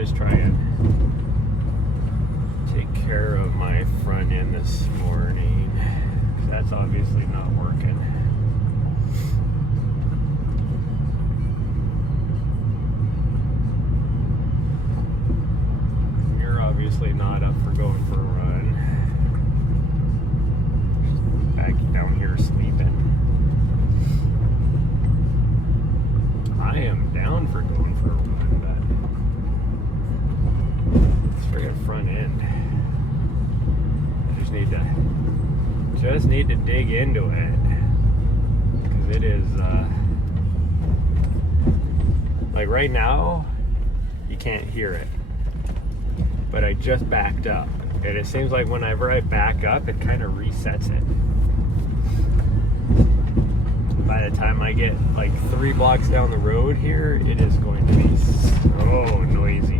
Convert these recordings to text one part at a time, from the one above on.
just try and take care of my front end this morning. That's obviously not working. You're obviously not up for going for a run. Back down here sleeping. I am down for going for a run, but it's friggin' front end. I just need to dig into it, because it is like right now you can't hear it, but I just backed up, and it seems like whenever I back up it kind of resets it. By the time I get like 3 blocks down the road here, it is going to be so noisy.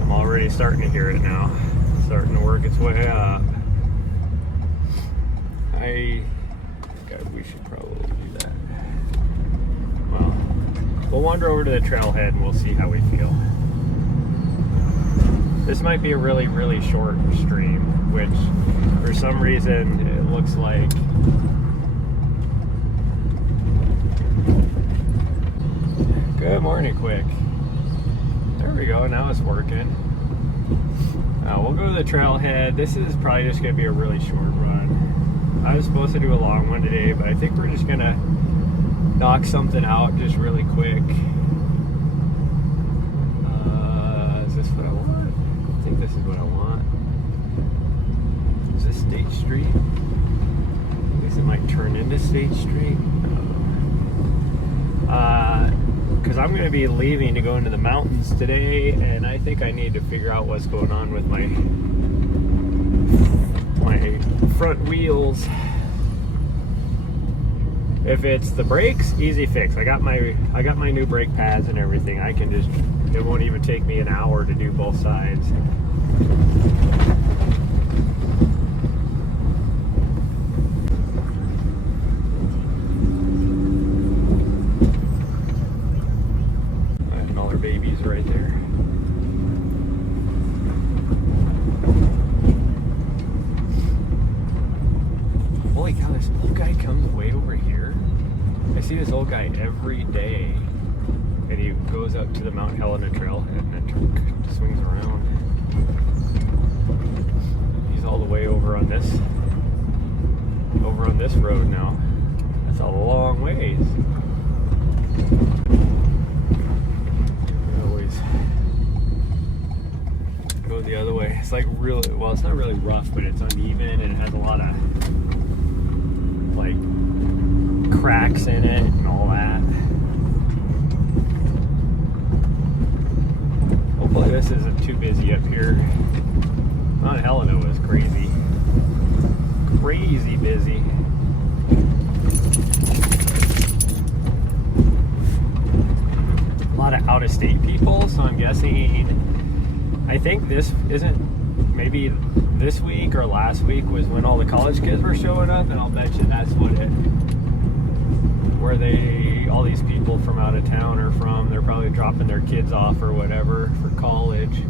I'm already starting to hear it now. It's starting to work its way up. We should probably do that. Well, we'll wander over to the trailhead and we'll see how we feel. This might be a really, really short stream, which for some reason it looks like good morning, quick. There we go, now it's working. We'll go to the trailhead. This is probably just going to be a really short run. I was supposed to do a long one today, but I think we're just going to knock something out just really quick. Is this what I want? I think this is what I want. Is this State Street? At least it might turn into State Street. Because I'm going to be leaving to go into the mountains today, and I think I need to figure out what's going on with my front wheels. If it's the brakes, easy fix. I got my new brake pads and everything. I can just, it won't even take me an hour to do both sides. And all our babies right there. Holy cow, this old guy comes way over here. I see this old guy every day, and he goes up to the Mount Helena trail and then swings around. He's all the way over on this road now. That's a long ways. I always go the other way. It's like really, well, it's not really rough, but it's uneven and it has a lot of like cracks in it and all that. Hopefully this isn't too busy up here. Mount Helena was crazy busy. A lot of out-of-state people, so I'm guessing, I think this isn't, maybe this week or last week was when all the college kids were showing up, and I'll bet you that's where all these people from out of town are from. They're probably dropping their kids off or whatever for college.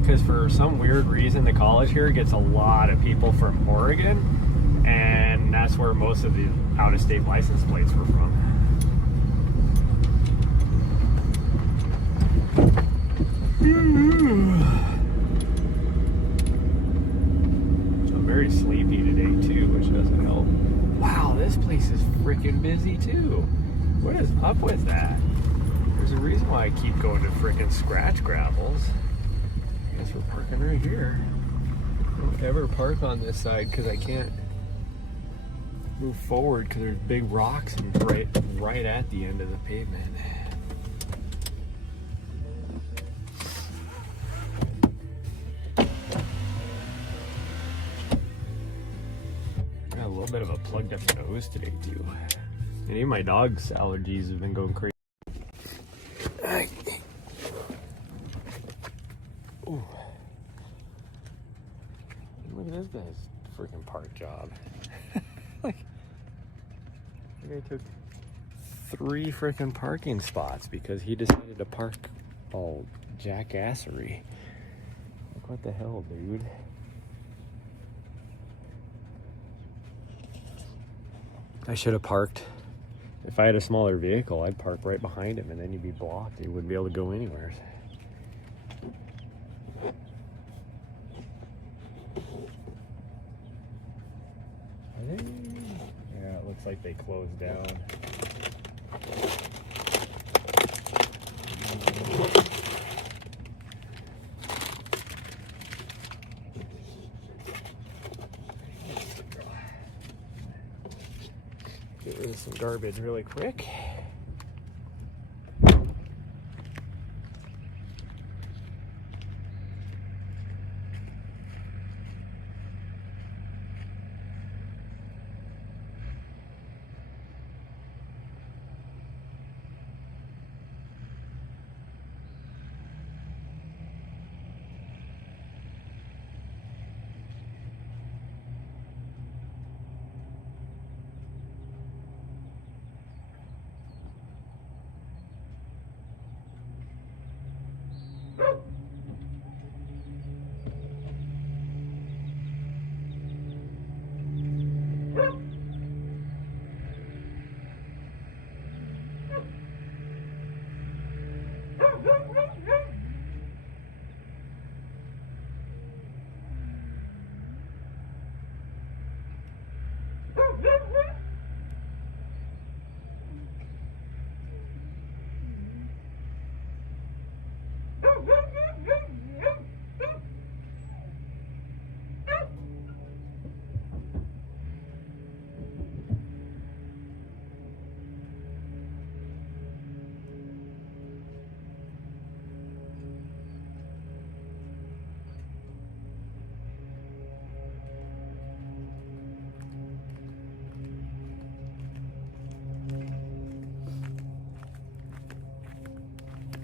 Because for some weird reason, the college here gets a lot of people from Oregon, and that's where most of the out-of-state license plates were from. I'm very sleepy today too, which doesn't help. Wow, this place is freaking busy too. What is up with that? There's a reason why I keep going to freaking scratch gravels. I guess we're parking right here. I don't ever park on this side because I can't move forward because there's big rocks and right at the end of the pavement. Got a little bit of a plugged up nose today too. And even my dog's allergies have been going crazy. Ooh. Look at this guy's freaking park job. guy took 3 freaking parking spots because he decided to park all jackassery. Like, what the hell, dude? I should have parked. If I had a smaller vehicle, I'd park right behind him and then you'd be blocked. You wouldn't be able to go anywhere. Are they? Yeah, it looks like they closed down. Get rid of some garbage really quick.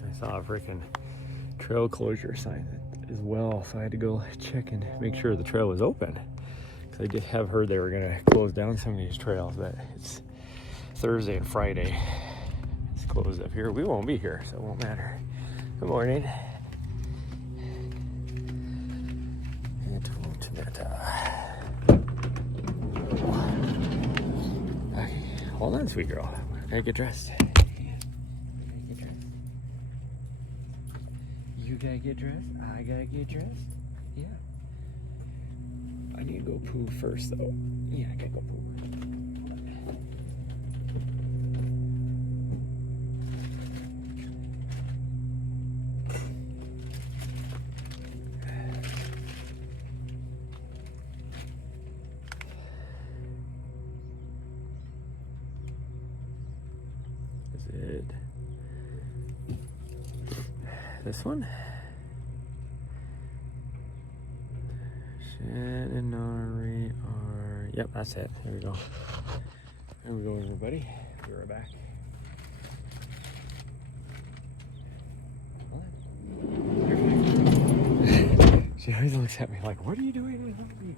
I saw a freaking trail closure sign as well, so I had to go check and make sure the trail was open. Because I did have heard they were going to close down some of these trails, but it's Thursday and Friday. It's closed up here. We won't be here, so it won't matter. Good morning. Okay, hold on, sweet girl. I gotta get dressed. You gotta get dressed. I gotta get dressed. Yeah. I need to go poo first, though. Yeah, I gotta go poo. Is it this one? Shannon R. Yep, that's it. There we go. There we go, everybody. Be right back. She always looks at me like, what are you doing without me?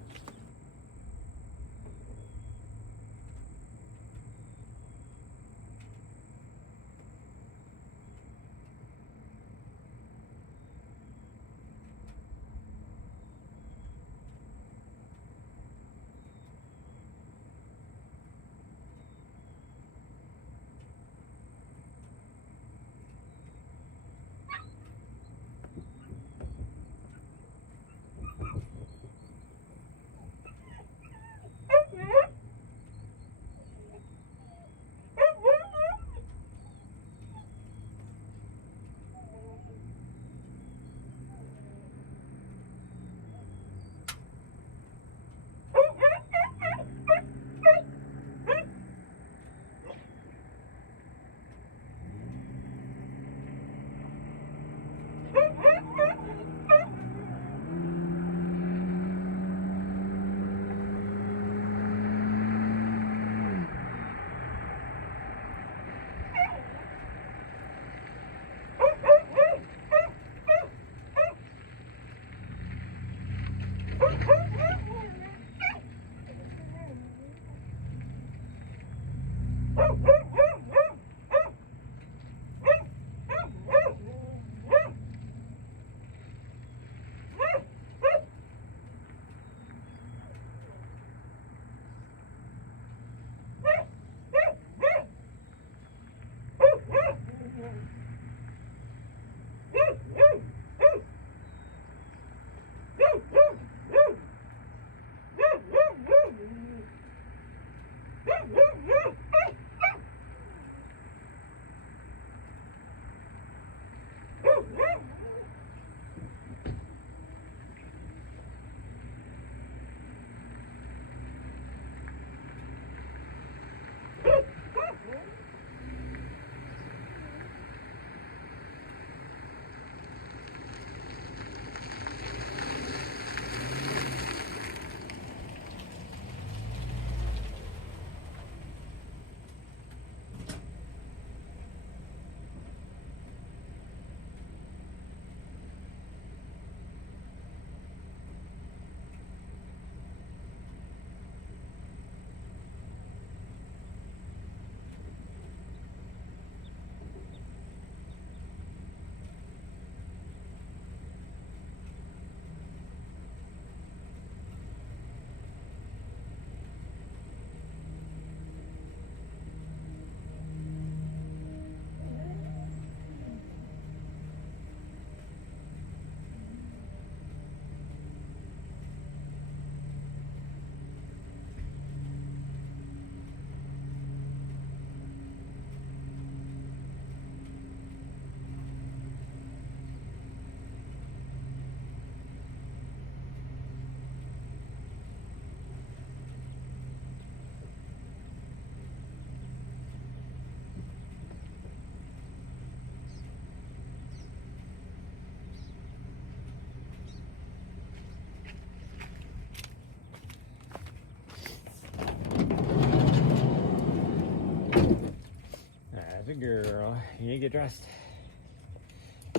As a girl, you need to get dressed.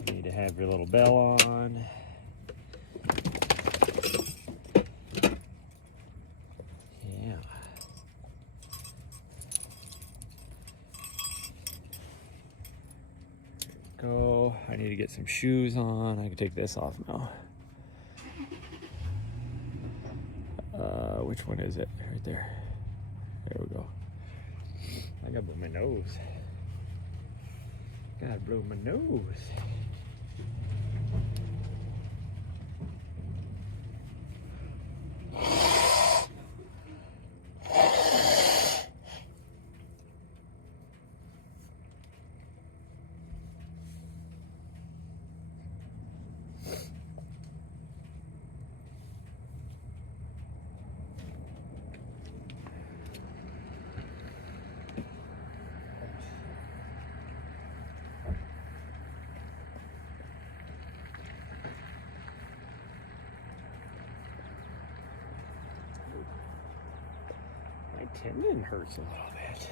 You need to have your little bell on. Yeah. Go. I need to get some shoes on. I can take this off now. Which one is it? Right there. There we go. I gotta blow my nose. Gotta blow my nose. My tendon hurts a little bit.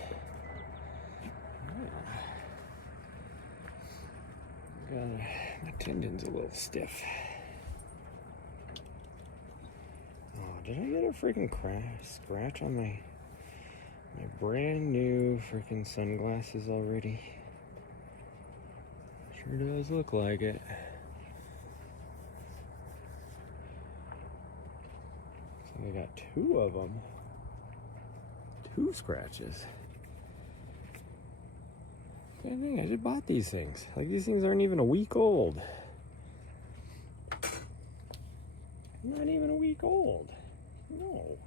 Yeah. My tendon's a little stiff. Oh, did I get a freaking scratch on my brand new freaking sunglasses already? Sure does look like it. So I got 2 of them. 2 scratches. Dang, I just bought these things. Like, these things aren't even a week old. Not even a week old. No.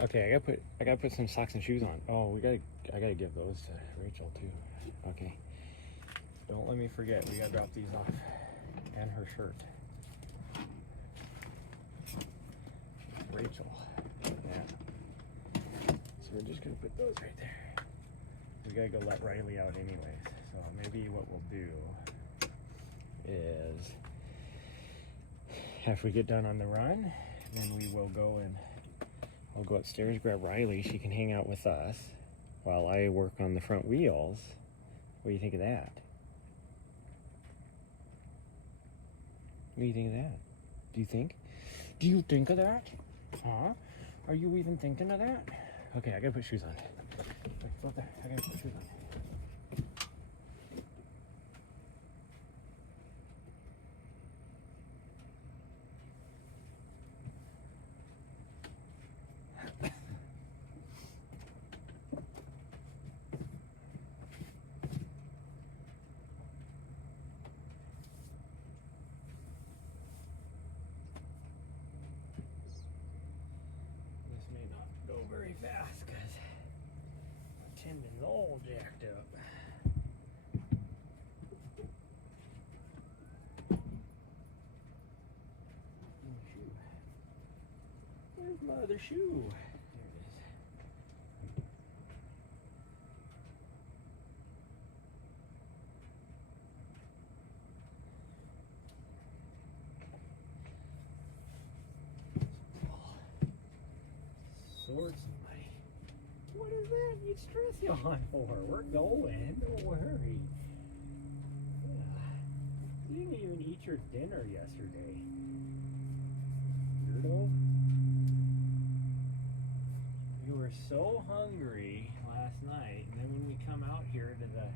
Okay, I gotta put some socks and shoes on. Oh, I gotta give those to Rachel too. Okay. Don't let me forget. We gotta drop these off. And her shirt. Rachel. Yeah. So we're just gonna put those right there. We gotta go let Riley out anyways. So maybe what we'll do is, after we get done on the run, then we will go and I'll go upstairs, grab Riley. She can hang out with us while I work on the front wheels. What do you think of that? What do you think of that? Do you think of that? Huh? Are you even thinking of that? Okay, I gotta put shoes on. Wait, go up there. I gotta put shoes on. This may not go very fast because my tendon's all jacked up. Where's my other shoe? There it is. Sword somebody. What is that? You'd stress you on for? We're going. Don't worry. You didn't even eat your dinner yesterday. Weirdo. You were so hungry last night, and then when we come out here to the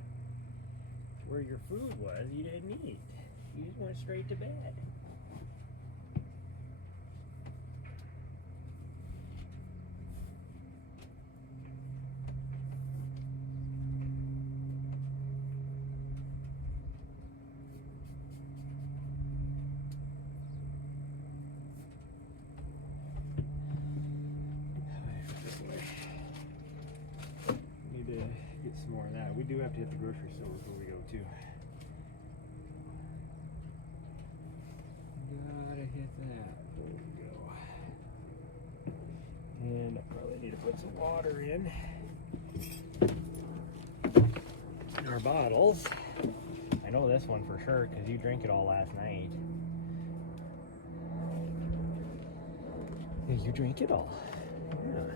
where your food was, you didn't eat. You just went straight to bed. Need to get some more of that. We do have to hit the grocery store before we go too. Gotta hit that before we go. And I probably need to put some water in our bottles. I know this one for sure because you drank it all last night. Yeah, you drank it all. Yeah.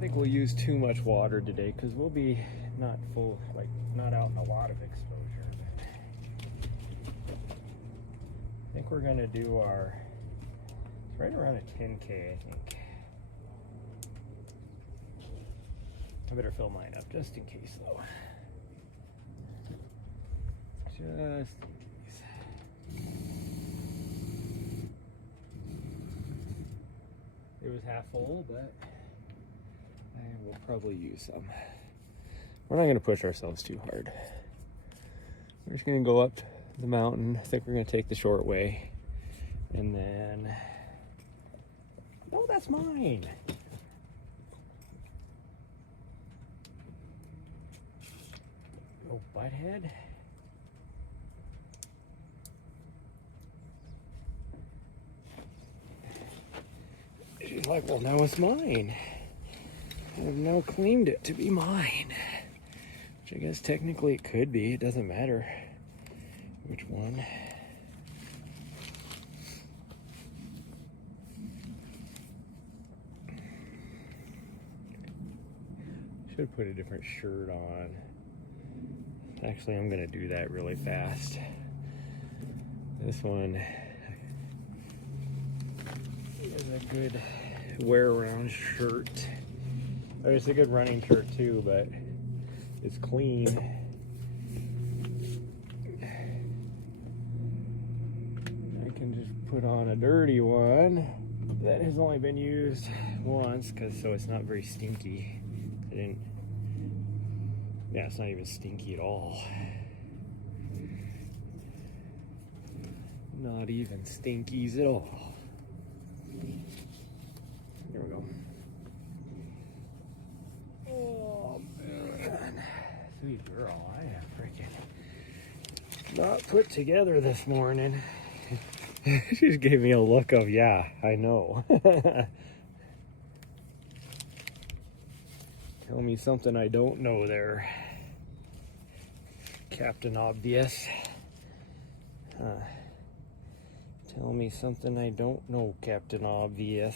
think we'll use too much water today because we'll be not full, like not out in a lot of exposure. I think we're gonna do our, it's right around a 10K, I think. I better fill mine up just in case though. Just in case. It was half full, but I will probably use some. We're not going to push ourselves too hard. We're just going to go up the mountain. I think we're going to take the short way. And then... Oh, that's mine! Oh, butthead. She's like, well, now it's mine. I've now claimed it to be mine. Which I guess technically it could be. It doesn't matter which one. Should put a different shirt on. Actually, I'm going to do that really fast. This one is a good wear-around shirt. I mean, it's a good running shirt too, but it's clean. I can just put on a dirty one that has only been used once, so it's not very stinky. Yeah, it's not even stinky at all. Not even stinkies at all. There we go. Oh, man. Sweet girl, I am freaking not put together this morning. She just gave me a look of, yeah, I know. Tell me something I don't know there, Captain Obvious. Tell me something I don't know, Captain Obvious.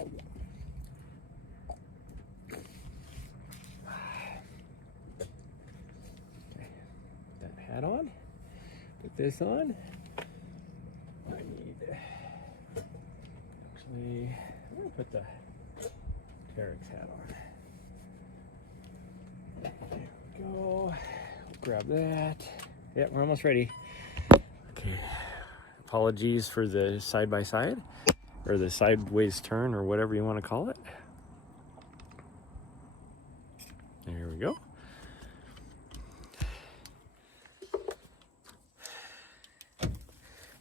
Okay. Put that hat on. Put this on. I need... Actually, I'm going to put the Terex hat on. There we go. Grab that. Yep, we're almost ready. Okay. Apologies for the side-by-side, or the sideways turn, or whatever you want to call it. There we go.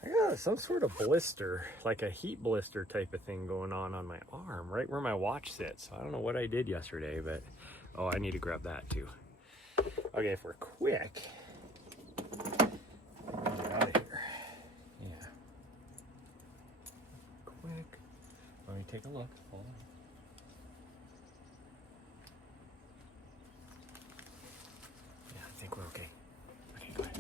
I got some sort of blister, like a heat blister type of thing going on my arm, right where my watch sits. I don't know what I did yesterday, but oh, I need to grab that too. Okay, if we're quick, get out of here. Yeah. Quick. Let me take a look. Hold on. Yeah, I think we're okay. Okay, go ahead.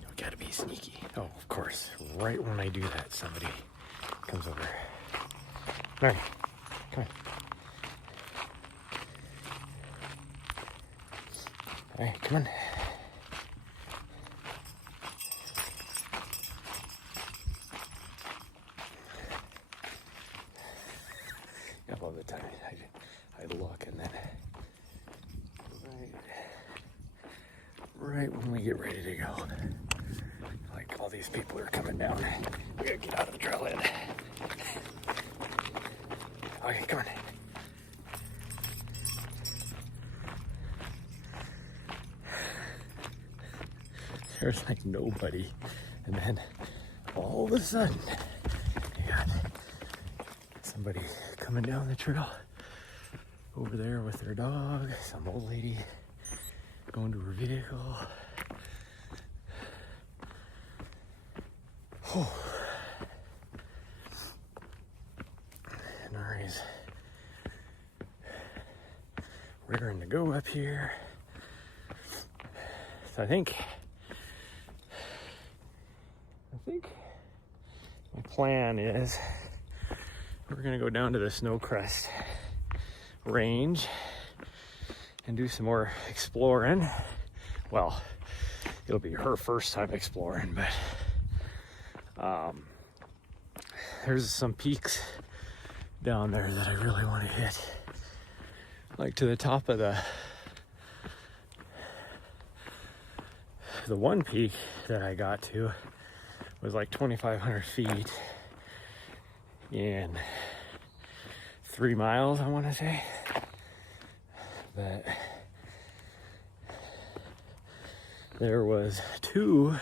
You gotta be sneaky. Oh, of course. Right when I do that, somebody comes over. All right, come on. All right, come on. I love the time I look and then right when we get ready to go, like all these people are coming down. We gotta get out of the trailhead. Okay, come on. There's like nobody, and then all of a sudden you got somebody coming down the trail over there with their dog, some old lady going to her vehicle. Oh. And Ari's raring to go up here. So I think my plan is we're gonna go down to the Snowcrest range and do some more exploring. Well, it'll be her first time exploring, but there's some peaks down there that I really want to hit. Like to the top of the one peak that I got to was like 2,500 feet in 3 miles, I want to say. But there was 2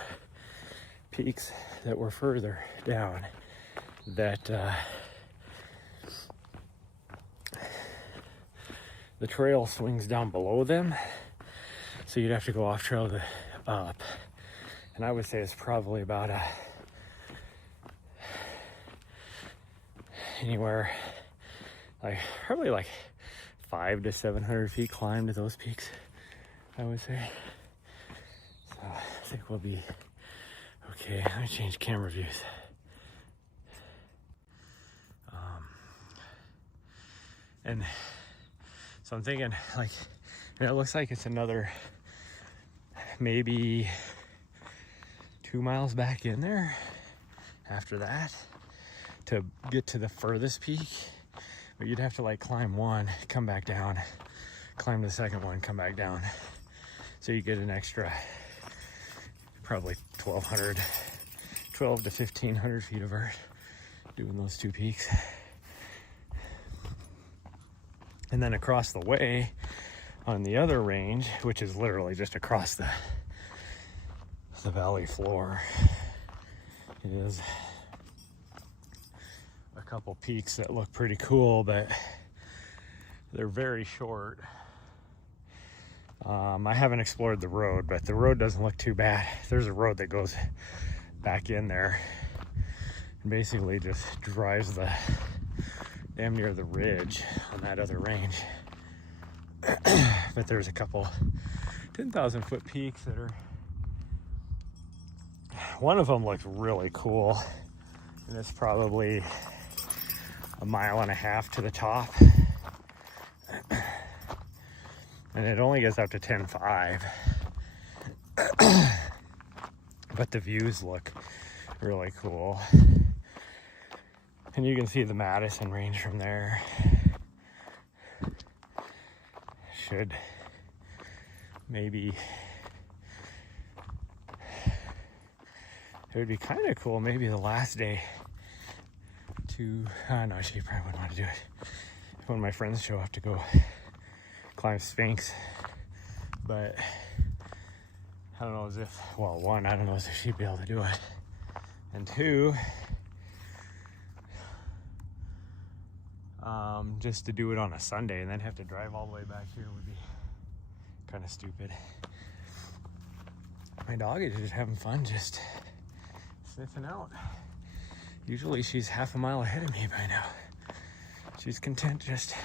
peaks that were further down that the trail swings down below them, so you'd have to go off trail to up, and I would say it's probably about anywhere like probably like 500 to 700 feet climb to those peaks, I would say. So I think we'll be okay. I'm gonna change camera views. And so I'm thinking, like, and it looks like it's another maybe 2 miles back in there after that to get to the furthest peak. But you'd have to like climb one, come back down, climb the second one, come back down. So you get an extra probably 12 to 1,500 feet of vert doing those 2 peaks. And then across the way on the other range, which is literally just across the valley floor, is a couple peaks that look pretty cool, but they're very short. I haven't explored the road, but the road doesn't look too bad. There's a road that goes back in there and basically just drives the damn near the ridge on that other range. But there's a couple 10,000 foot peaks that are, one of them looks really cool, and it's probably 1.5 miles to the top, and it only gets up to 10.5. But the views look really cool. And you can see the Madison range from there. Should maybe, it would be kind of cool maybe the last day to, no, she probably wouldn't want to do it. When my friends show up to go climb Sphinx. But I don't know as if, well, one, I don't know as if she'd be able to do it. And two, just to do it on a Sunday and then have to drive all the way back here would be kind of stupid. My dog is just having fun, just sniffing out. Usually she's 1/2 mile ahead of me by now. She's content just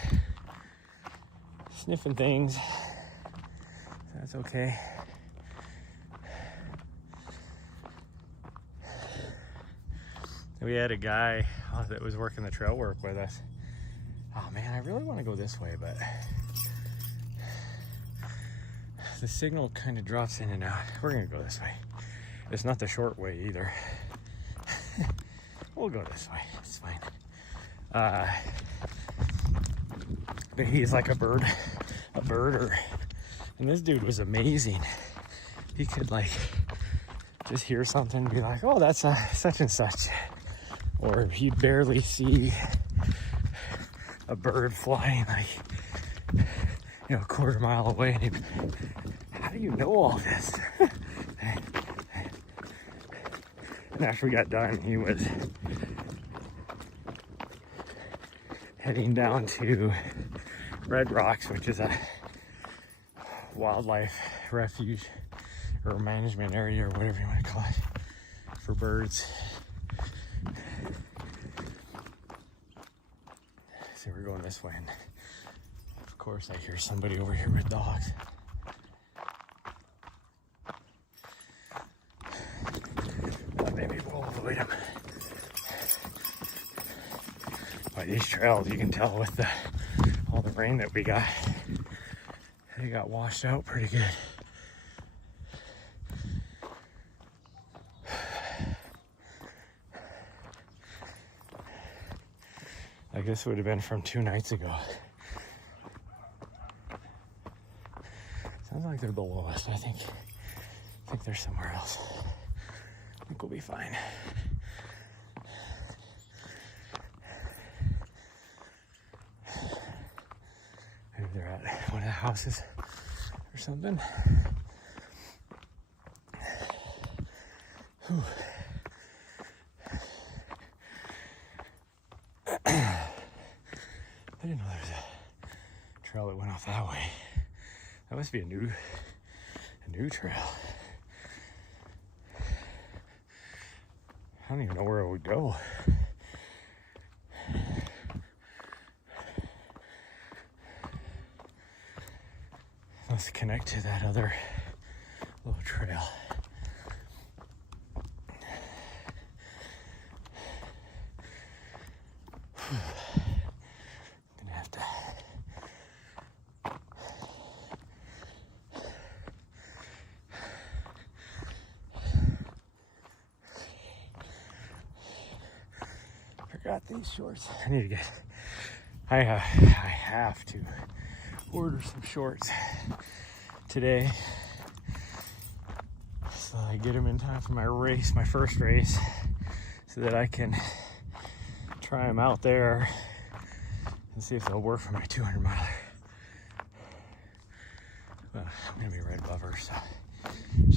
sniffing things. That's okay. We had a guy that was working the trail work with us. Oh man, I really want to go this way, but the signal kind of drops in and out. We're gonna go this way. It's not the short way either. We'll go this way, it's fine. But he's like a birder. And this dude was amazing. He could like just hear something and be like, oh, that's such and such. Or he'd barely see a bird flying like, 1/4 mile away, and he'd be, how do you know all this? And after we got done, he was heading down to Red Rocks, which is a wildlife refuge or management area or whatever you want to call it for birds. So we're going this way, and of course I hear somebody over here with dogs. But maybe we'll avoid them. But you trails. You can tell with all the rain that we got. They got washed out pretty good. Like this would have been from 2 nights ago. Sounds like they're below us. I think they're somewhere else. I think we'll be fine. Maybe they're at one of the houses or something. Whew. I didn't know there was a trail that went off that way. That must be a new trail. I don't even know where it would go. Must connect to that other little trail. Gonna have to forgot these shorts. I need to get I have to order some shorts today so I get them in time for my race, my first race, so that I can try them out there and see if they'll work for my 200 miler. But I'm gonna be right above her so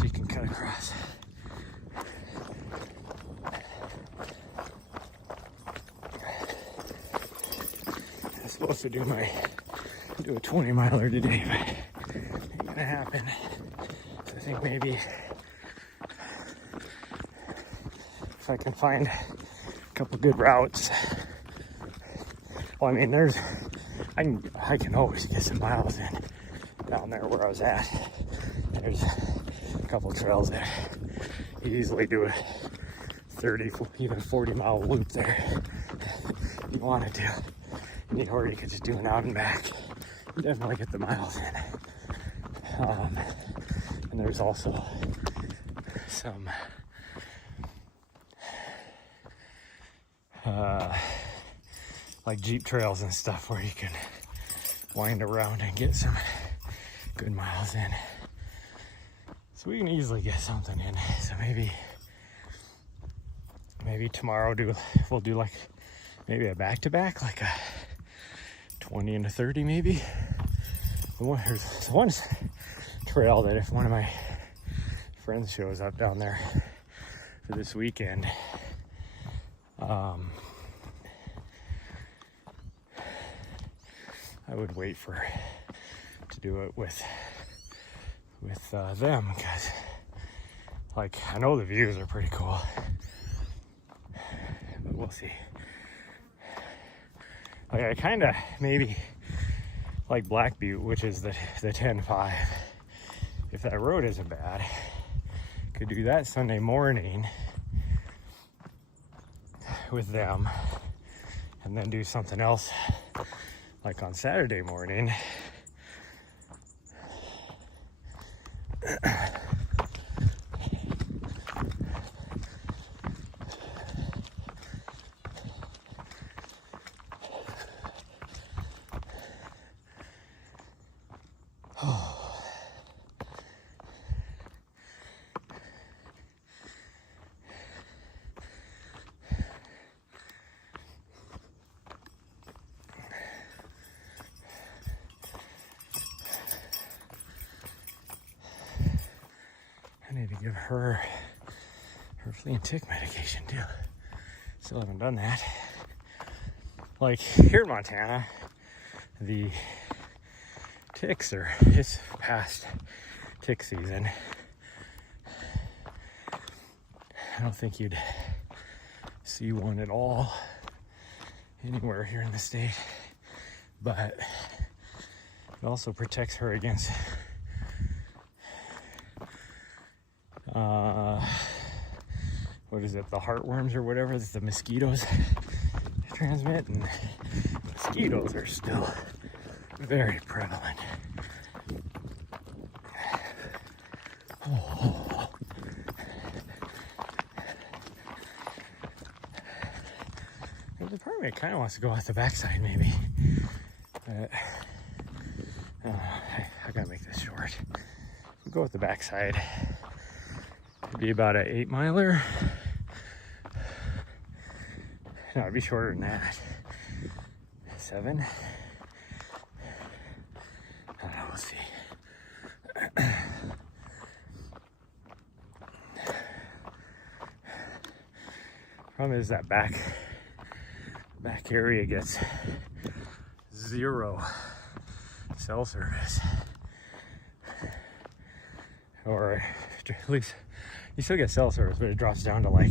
she can cut across. I was supposed to do a 20 miler today, but ain't gonna happen. So I think maybe if I can find a couple good routes. Well, I mean, I can always get some miles in down there where I was at. There's a couple trails that you easily do a 30, even 40 mile loop there if you wanted to. Or you could just do an out and back. You definitely get the miles in. And there's also some like Jeep trails and stuff where you can wind around and get some good miles in. So we can easily get something in. So maybe tomorrow we'll do like maybe a back-to-back, like a 20 and a 30 maybe. There's one trail that if one of my friends shows up down there for this weekend, I would wait to do it with them, because like I know the views are pretty cool, but we'll see. Like I kind of maybe like Black Butte, which is the 10-5. If that road isn't bad, could do that Sunday morning with them, and then do something else like on Saturday morning. I need to give her flea and tick medication too. Still haven't done that. Like here in Montana, the ticks it's past tick season. I don't think you'd see one at all anywhere here in the state, but it also protects her against what is it, the heartworms or whatever that the mosquitoes transmit, and mosquitoes are still very prevalent. Oh. There's a part of me that kind of wants to go off the backside, maybe. But I gotta make this short. We'll go with the backside. It'd be about an 8-miler. No, it'd be shorter than that. 7. I don't know, we'll see. Problem is that back area gets 0 cell service, or at least you still get cell service, but it drops down to like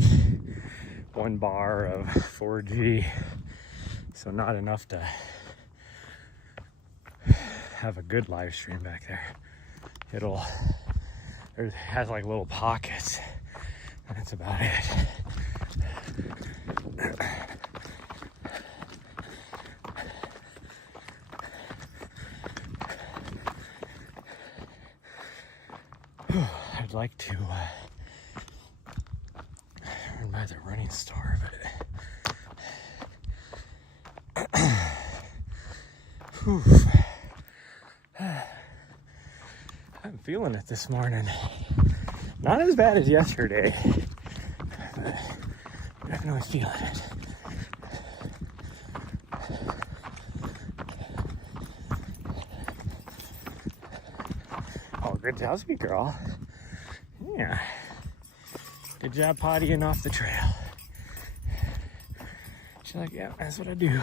1 bar of 4G, so not enough to have a good live stream back there. It has like little pockets. That's about it. I'd like to run by the running store, but I'm feeling it this morning. Not as bad as yesterday, but I'm definitely feeling it. Oh, good job, sweet girl. Yeah. Good job pottying off the trail. She's like, yeah, that's what I do.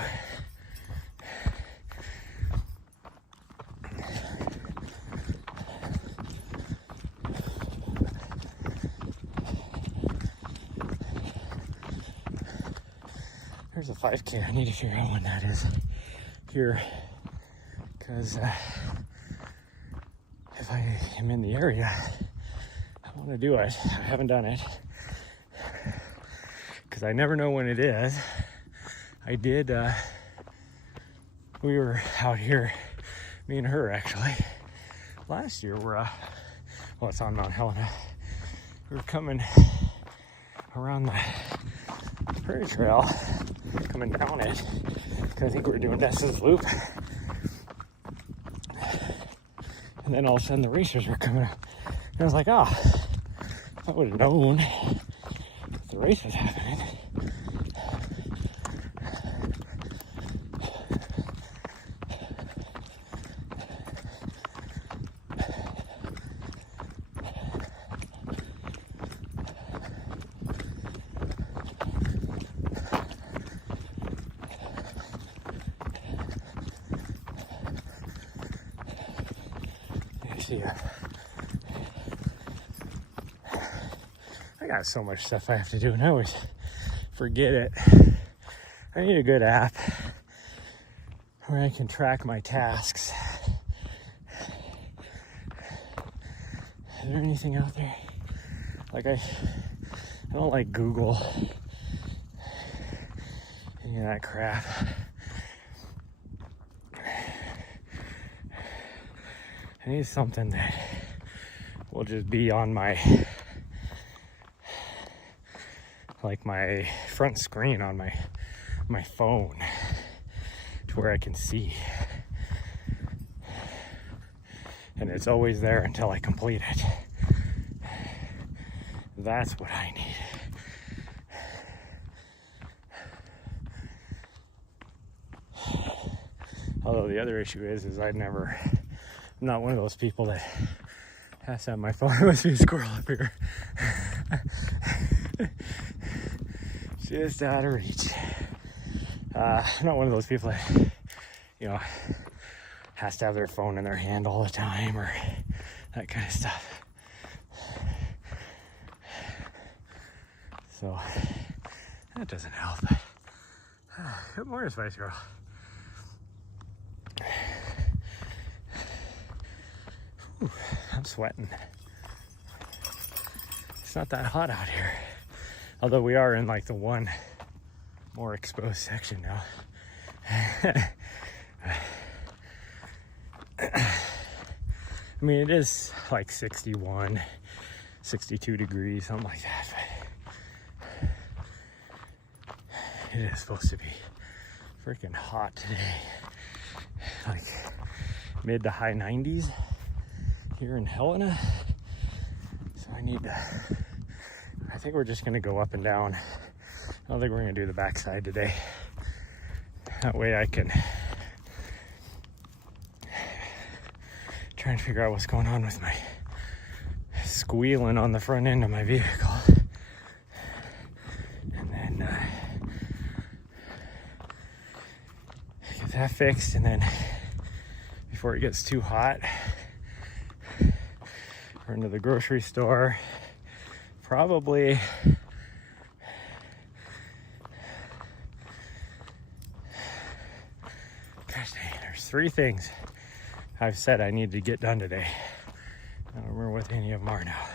There's a 5K. I need to figure out when that is here, because if I am in the area, I want to do it. I haven't done it because I never know when it is. I did, we were out here, me and her actually, last year. Well, it's on Mount Helena. We were coming around the prairie trail, coming down it, because I think we were doing Des's Loop. And then all of a sudden the racers were coming up. And I was like, oh, I would have known if the race was happening. I got so much stuff I have to do and I always forget it. I need a good app where I can track my tasks. Is there anything out there? Like I don't like Google, any of that crap. I need something that will just be on my, like my front screen on my phone, to where I can see. And it's always there until I complete it. That's what I need. Although the other issue is I'm not one of those people that has to have my phone. There must be a squirrel up here. Just out of reach. I'm not one of those people that, has to have their phone in their hand all the time or that kind of stuff. So that doesn't help. Good morning, Spice Girl. Whew, I'm sweating. It's not that hot out here. Although we are in like the one more exposed section now. I mean, it is like 61, 62 degrees, something like that. But it is supposed to be freaking hot today. Like mid to high 90s here in Helena. So I think we're just gonna go up and down. I don't think we're gonna do the backside today. That way I can try and figure out what's going on with my squealing on the front end of my vehicle. And then get that fixed, and then before it gets too hot, run to the grocery store. Probably gosh dang, there's 3 things I've said I need to get done today. I don't remember what any of them are now.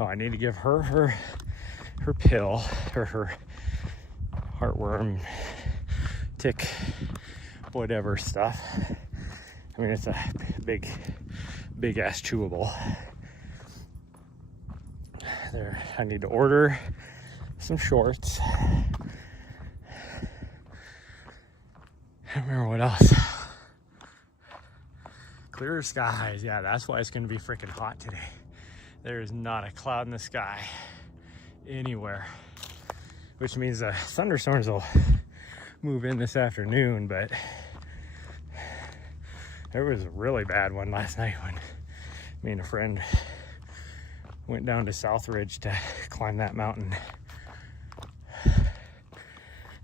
Oh, I need to give her pill, or her heartworm, tick, whatever stuff. I mean, it's a big ass chewable. There, I need to order some shorts. I don't remember what else. Clear skies. Yeah, that's why it's going to be freaking hot today. There is not a cloud in the sky anywhere, which means the thunderstorms will move in this afternoon. But there was a really bad one last night when me and a friend went down to Southridge to climb that mountain.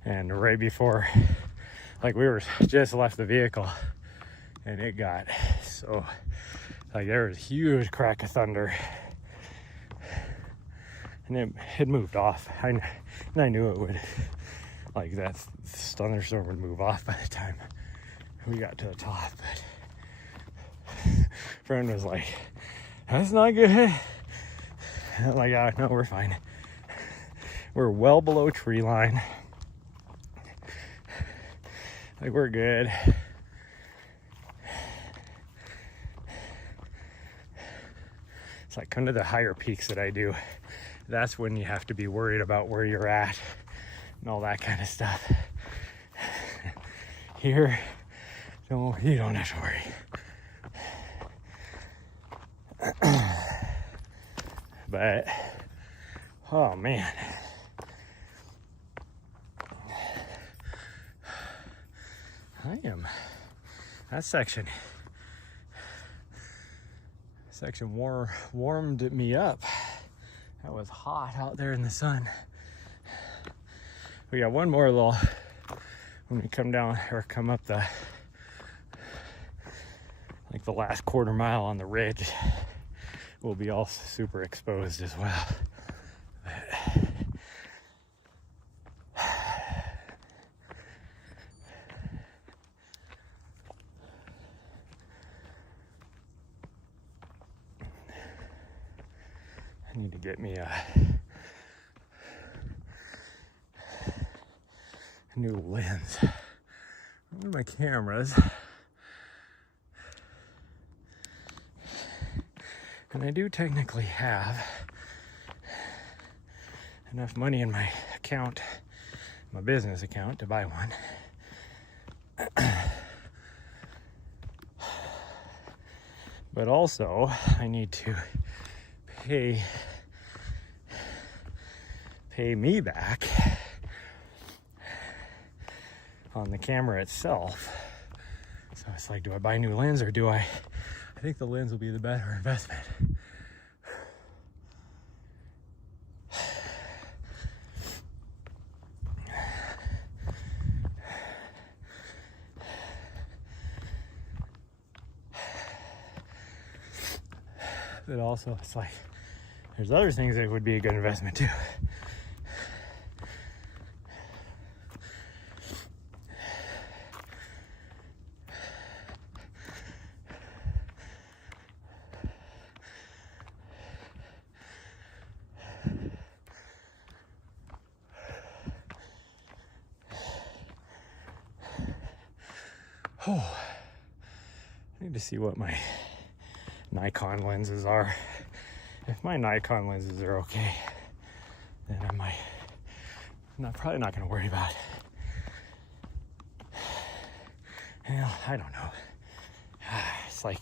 And right before, like, we were just left the vehicle, and it got so, like, there was a huge crack of thunder, and it had moved off. And I knew it would, like, that thunderstorm would move off by the time we got to the top. But friend was like, that's not good. I'm like, oh, no, we're fine. We're well below tree line. Like, we're good. It's like, come to the higher peaks that I do. That's when you have to be worried about where you're at and all that kind of stuff. Here, no, you don't have to worry. But, oh man. That section warmed me up. That was hot out there in the sun. We got one more little, when we come down or come up the last quarter mile on the ridge, we'll be all super exposed as well. I need to get me a new lens. One of my cameras, and I do technically have enough money in my account, my business account, to buy one. But also, I need to pay me back on the camera itself. So it's like, do I buy a new lens, or do I think the lens will be the better investment. But also, it's like, there's other things that would be a good investment too. Oh, I need to see what my Nikon lenses are. If my Nikon lenses are okay, then I'm probably not going to worry about it. Well, I don't know. It's like,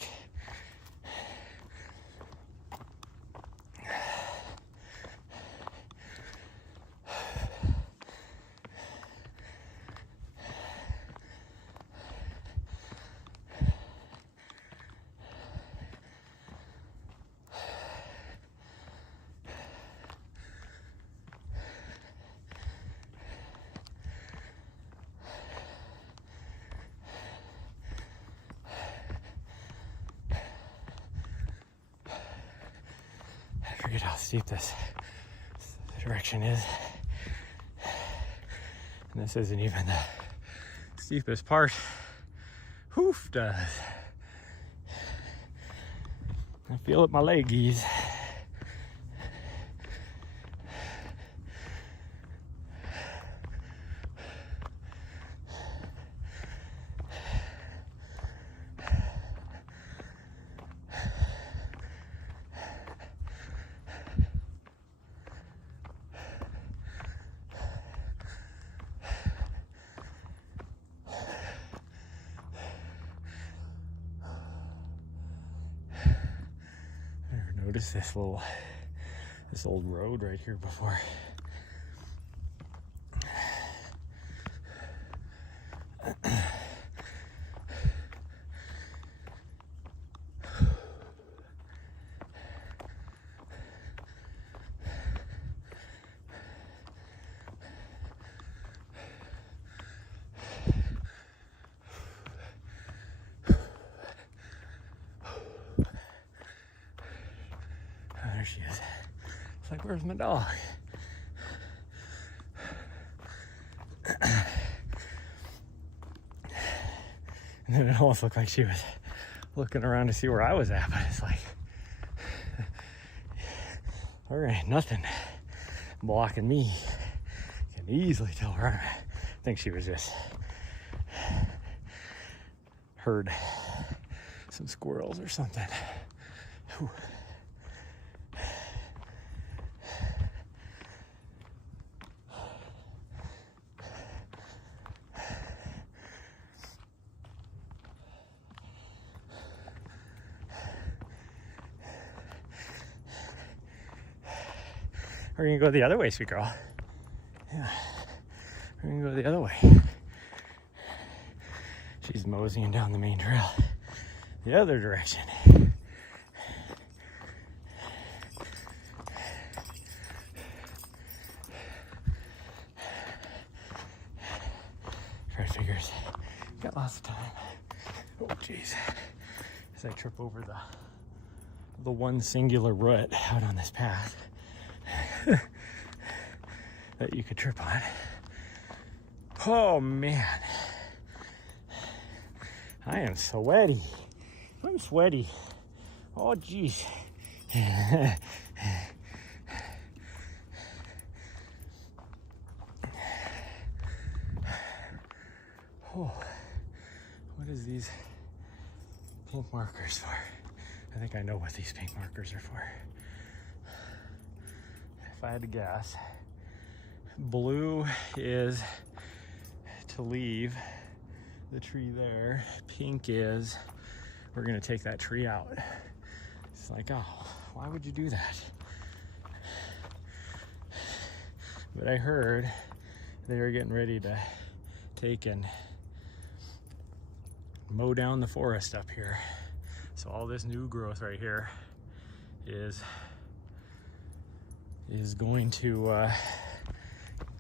I forget how steep this direction is. And this isn't even the steepest part. Hoof does. I feel it my leggies. Noticed this old road right here before. There she is. It's like, where's my dog? And then it almost looked like she was looking around to see where I was at, but it's like, there ain't nothing blocking me. Can easily tell where I'm at. I think she was just heard some squirrels or something. Whew. We're gonna go the other way, sweet girl. Yeah, we're gonna go the other way. She's moseying down the main trail the other direction. Fred figures got lots of time. Oh jeez, as I trip over the one singular rut out on this path that you could trip on. Oh man, I am sweaty. I'm sweaty. Oh geez. Oh, what is these pink markers for? I think I know what these pink markers are for. If I had to guess, blue is to leave the tree there. Pink is we're gonna take that tree out. It's like, oh, why would you do that? But I heard they were getting ready to take and mow down the forest up here. So all this new growth right here is going to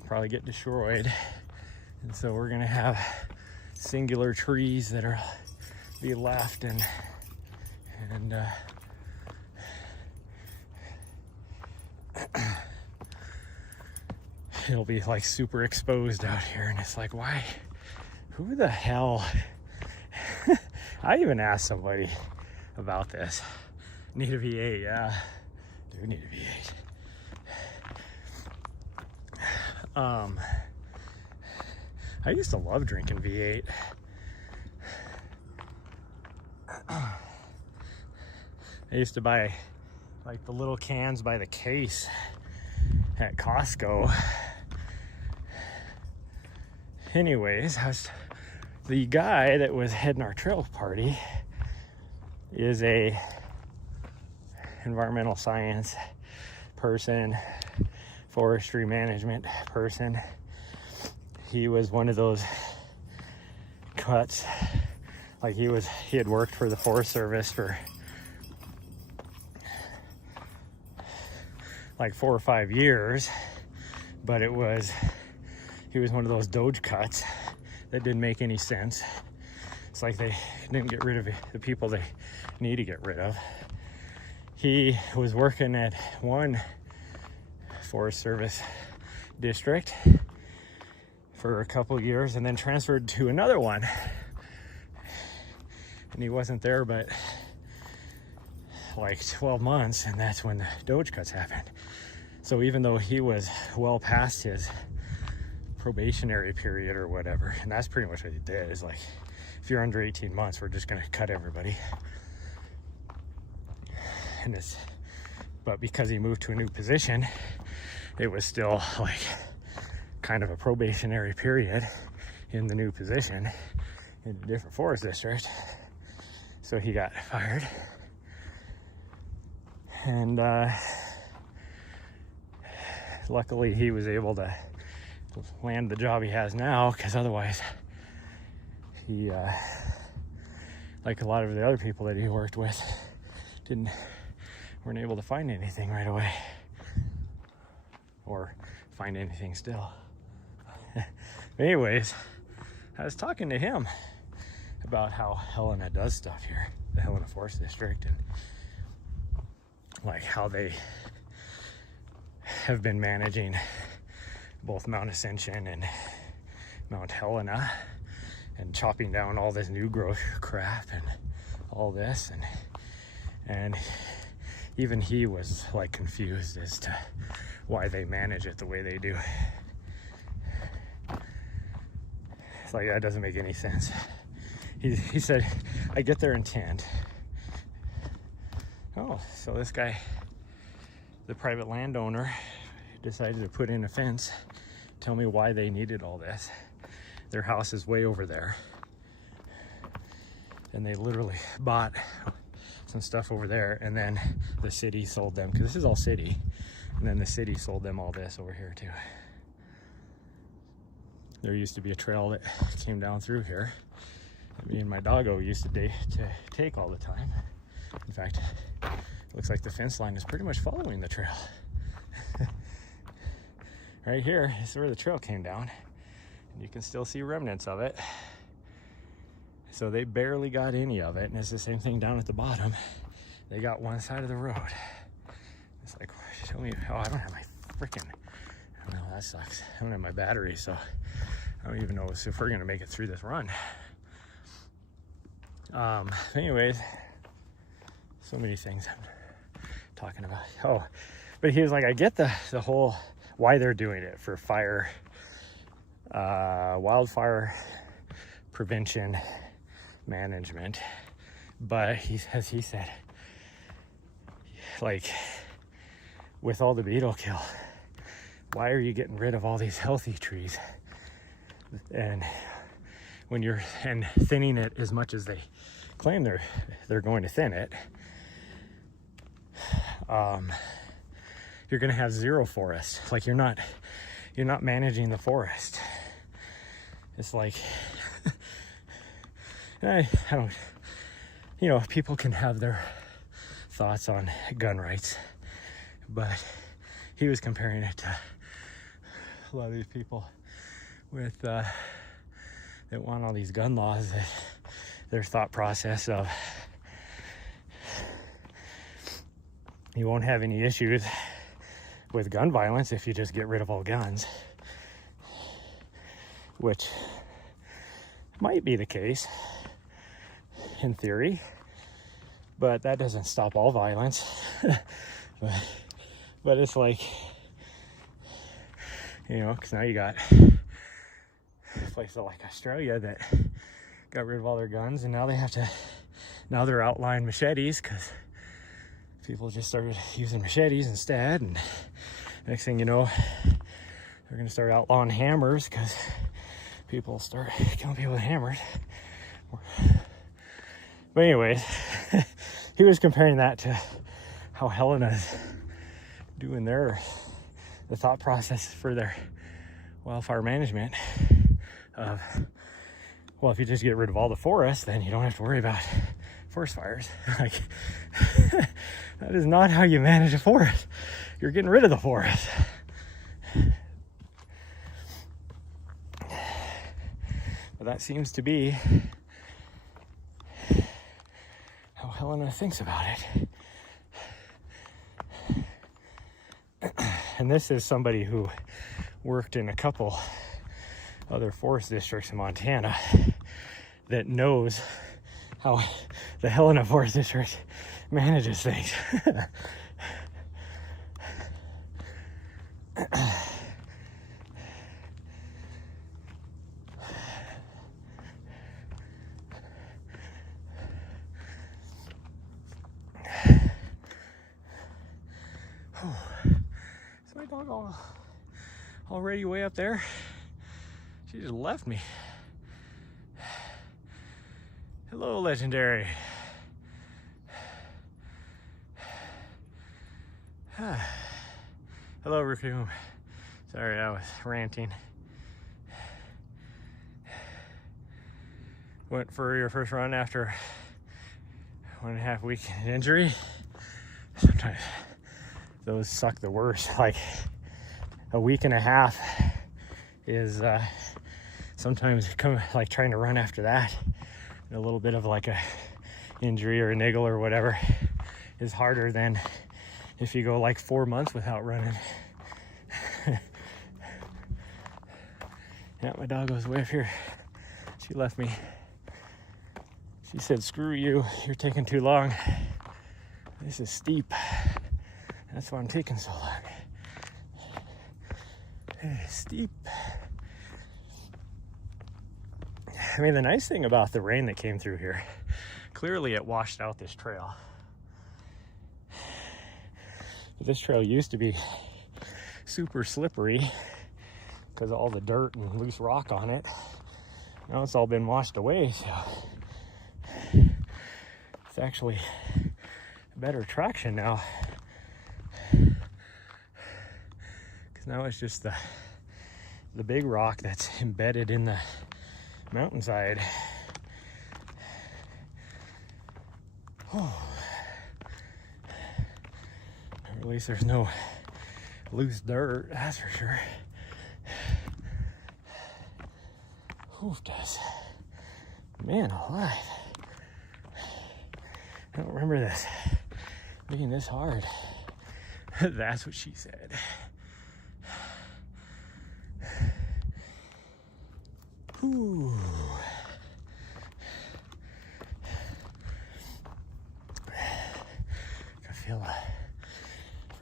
probably get destroyed. And so we're gonna have singular trees that are be left and it'll be like super exposed out here. And it's like, why? Who the hell? I even asked somebody about this. Need a V8, yeah. Do need a V8. I used to love drinking V8. I used to buy like the little cans by the case at Costco. Anyways, the guy that was heading our trail party is a environmental science person, forestry management person. He was one of those cuts, like he had worked for the Forest Service for like 4 or 5 years, but he was one of those Doge cuts that didn't make any sense. It's like they didn't get rid of the people they need to get rid of. He was working at one Forest Service district for a couple of years and then transferred to another one. And he wasn't there but like 12 months, and that's when the Doge cuts happened. So even though he was well past his probationary period or whatever, and that's pretty much what he did, is like, if you're under 18 months, we're just gonna cut everybody. And but because he moved to a new position, it was still like kind of a probationary period in the new position in a different forest district. So he got fired. And luckily he was able to land the job he has now, because otherwise he, like a lot of the other people that he worked with, weren't able to find anything right away, or find anything still. Anyways, I was talking to him about how Helena does stuff here, the Helena Forest District, and like how they have been managing both Mount Ascension and Mount Helena, and chopping down all this new growth crap and all this, and even he was like confused as to why they manage it the way they do. It's like, that doesn't make any sense. He said, I get their intent. Oh, so this guy, the private landowner, decided to put in a fence. Tell me why they needed all this. Their house is way over there, and they literally bought some stuff over there, and then the city sold them, because this is all city, and then the city sold them all this over here too. There used to be a trail that came down through here that me and my doggo used to take all the time. In fact, it looks like the fence line is pretty much following the trail. Right here is where the trail came down, and you can still see remnants of it. So they barely got any of it, and it's the same thing down at the bottom. They got one side of the road. It's like, show me. Oh, I don't have my freaking, I don't know, that sucks. I don't have my battery, so I don't even know if we're gonna make it through this run. Anyways, so many things I'm talking about. Oh, but he was like, I get the whole why they're doing it for fire, wildfire prevention management, but he said, like, with all the beetle kill, why are you getting rid of all these healthy trees? And when you're thinning it as much as they claim they're going to thin it, you're going to have zero forest. Like, you're not managing the forest. It's like, I don't, people can have their thoughts on gun rights, but he was comparing it to a lot of these people with that want all these gun laws. Their thought process of, you won't have any issues with gun violence if you just get rid of all guns, which might be the case in theory, but that doesn't stop all violence. but it's like, because now you got places like Australia that got rid of all their guns, and now they're outlying machetes because people just started using machetes instead, and next thing you know, they're gonna start outlawing hammers because people start killing people with hammers. But anyways, he was comparing that to how Helena's doing the thought process for their wildfire management of, well, if you just get rid of all the forests, then you don't have to worry about forest fires. Like, that is not how you manage a forest. You're getting rid of the forest. But that seems to be how Helena thinks about it. And this is somebody who worked in a couple other forest districts in Montana that knows how the Helena Forest District manages things. Is my dog already way up there? She just left me. Hello, Legendary. Hello, Raccoon. Sorry, I was ranting. Went for your first run after 1.5 week injury. Sometimes those suck the worst. Like, a week and a half is sometimes like trying to run after that. And a little bit of like a injury or a niggle or whatever is harder than if you go like 4 months without running. Yeah, my dog goes way up here. She left me. She said, "Screw you, you're taking too long. This is steep. That's why I'm taking so long. It's steep." I mean, the nice thing about the rain that came through here, clearly it washed out this trail. This trail used to be super slippery because of all the dirt and loose rock on it. Now it's all been washed away, so it's actually better traction now. Because now it's just the big rock that's embedded in the mountainside. Oh. Or at least there's no loose dirt, that's for sure. Oof, does. Man alive. I don't remember this being this hard. That's what she said. Ooh. I feel a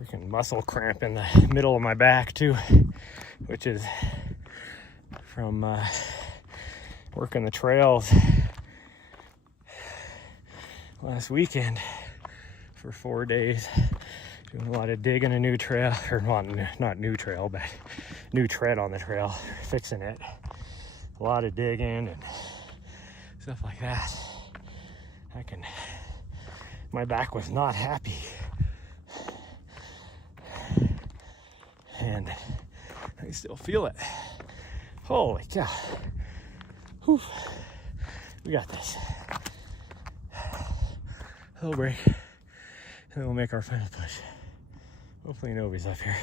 freaking muscle cramp in the middle of my back too, which is from working the trails last weekend for 4 days, doing a lot of digging a new trail, or not new trail, but new tread on the trail, fixing it. A lot of digging and stuff like that. My back was not happy. And I still feel it. Holy cow. Whew. We got this. Little break. And then we'll make our final push. Hopefully nobody's up here.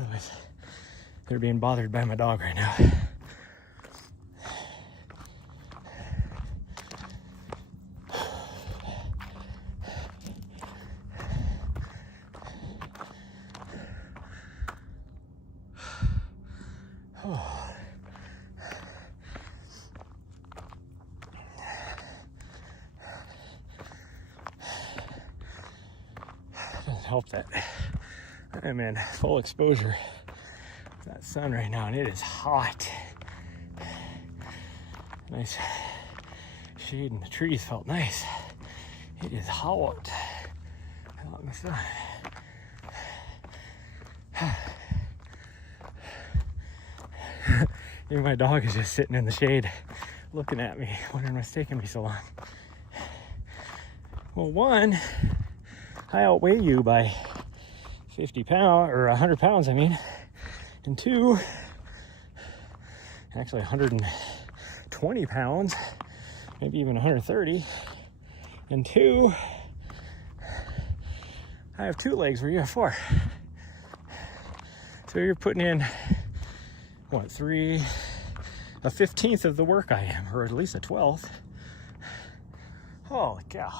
Otherwise, they're being bothered by my dog right now. Help that I'm in full exposure to that sun right now, and it is hot. Nice shade in the trees felt nice. It is hot. out in the sun. Even my dog is just sitting in the shade looking at me, wondering what's taking me so long. Well, one, I outweigh you by 50 pounds, or 100 pounds, I mean. And two, actually 120 pounds, maybe even 130. And two, I have 2 legs where you have 4. So you're putting in, what, 3, a 15th of the work I am, or at least a 12th. Holy cow.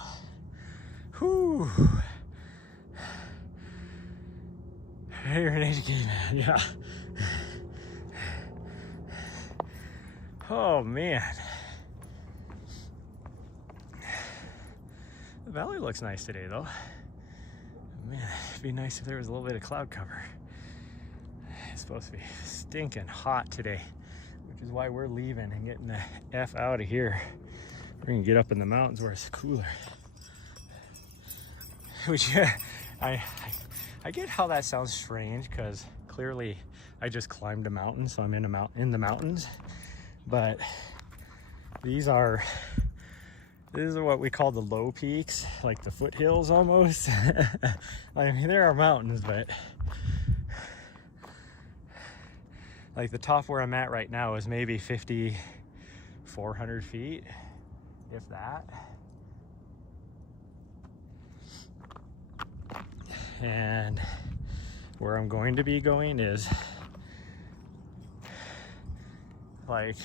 Whew. You're an educated man, yeah. Oh man. The valley looks nice today though. Man, it'd be nice if there was a little bit of cloud cover. It's supposed to be stinking hot today, which is why we're leaving and getting the F out of here. We're gonna get up in the mountains where it's cooler. Which, I get how that sounds strange, because clearly I just climbed a mountain, so I'm in the mountains. But these are what we call the low peaks, like the foothills almost. I mean, there are mountains, but like the top where I'm at right now is maybe 5,400 feet, if that. And where I'm going to be going is like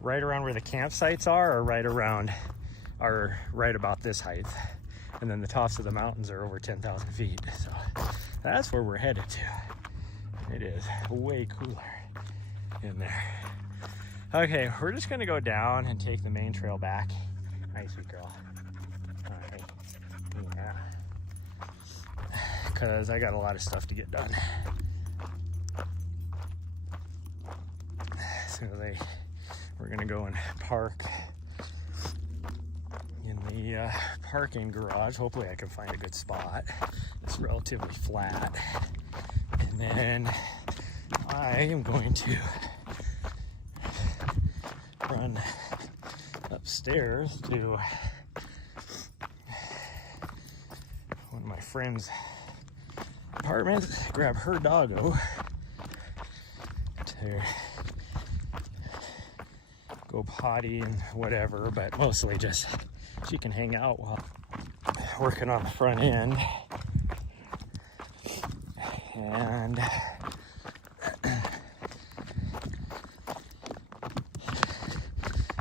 right around where the campsites are right about this height. And then the tops of the mountains are over 10,000 feet. So that's where we're headed to. It is way cooler in there. Okay, we're just gonna go down and take the main trail back. Hi, sweet girl. All right, yeah. Because I got a lot of stuff to get done. So we're gonna go and park in the parking garage. Hopefully I can find a good spot. It's relatively flat. And then I am going to run upstairs to one of my friends' apartments, grab her doggo to go potty and whatever, but mostly just she can hang out while working on the front end. And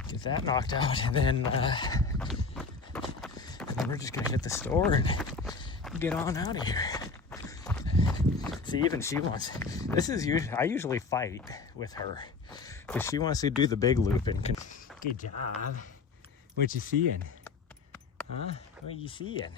get that knocked out, and then we're just gonna hit the store and get on out of here. See, even she wants, I usually fight with her because she wants to do the big loop and good job. What you seeing? Huh? What you seeing?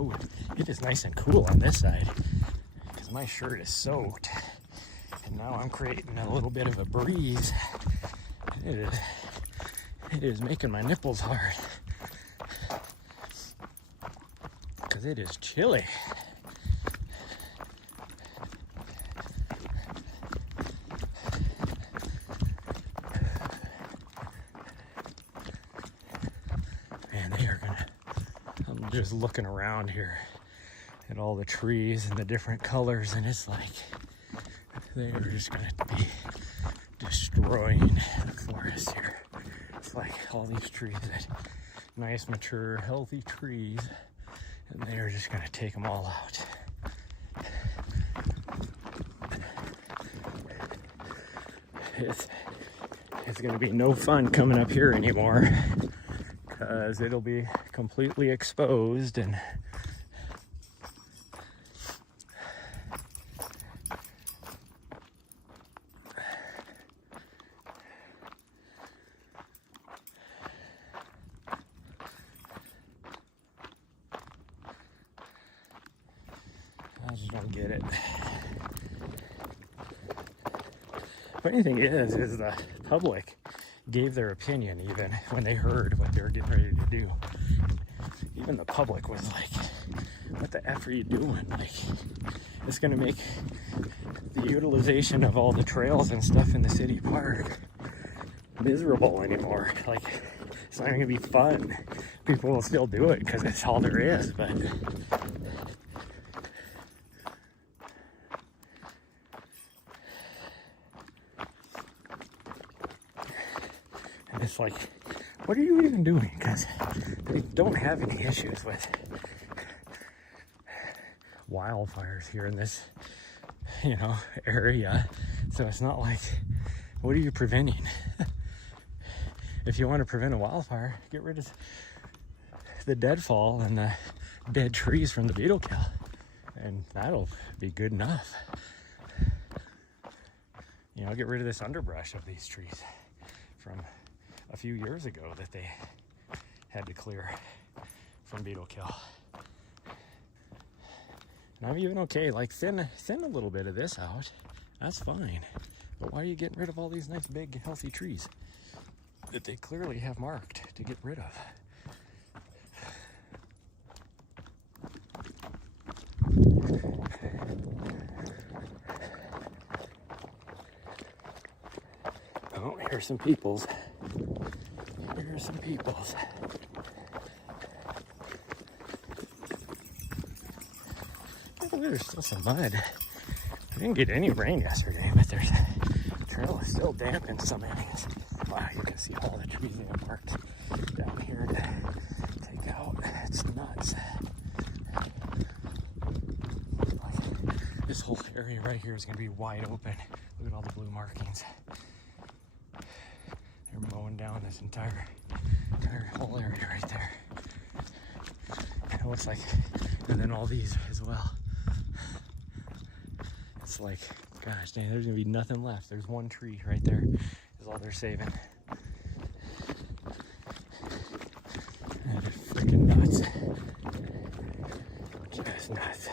Oh, it is nice and cool on this side because my shirt is soaked. And now I'm creating a little bit of a breeze. It is making my nipples hard because it is chilly. Man, I'm just looking around here at all the trees and the different colors, and it's like they are just going to be destroying the forest here. It's like all these trees, nice, mature, healthy trees, and they are just going to take them all out. It's going to be no fun coming up here anymore because it'll be completely exposed, and don't get it. Funny thing is the public gave their opinion even when they heard what they were getting ready to do. Even the public was like, what the F are you doing? Like, it's gonna make the utilization of all the trails and stuff in the city park miserable anymore. Like, it's not gonna be fun. People will still do it because it's all there is, but and it's like, what are you even doing? Because they don't have any issues with wildfires here in this, area. So it's not like, what are you preventing? If you want to prevent a wildfire, get rid of the deadfall and the dead trees from the beetle kill, and that'll be good enough. Get rid of this underbrush of these trees from a few years ago that they had to clear from beetle kill. And I'm even okay, like thin a little bit of this out. That's fine. But why are you getting rid of all these nice big healthy trees that they clearly have marked to get rid of? Oh, here's some peoples. Here's some peoples. Oh, there's still some mud. I didn't get any rain yesterday, but the trail is still damp in some areas. Wow, you can see all the trees they have marked down here to take out. It's nuts. Like, this whole area right here is going to be wide open. Look at all the blue markings. They're mowing down this entire whole area right there. And it looks like, and then all these as well. It's like, gosh dang, there's gonna be nothing left. There's one tree right there is all they're saving. And they're freaking nuts. Just nuts.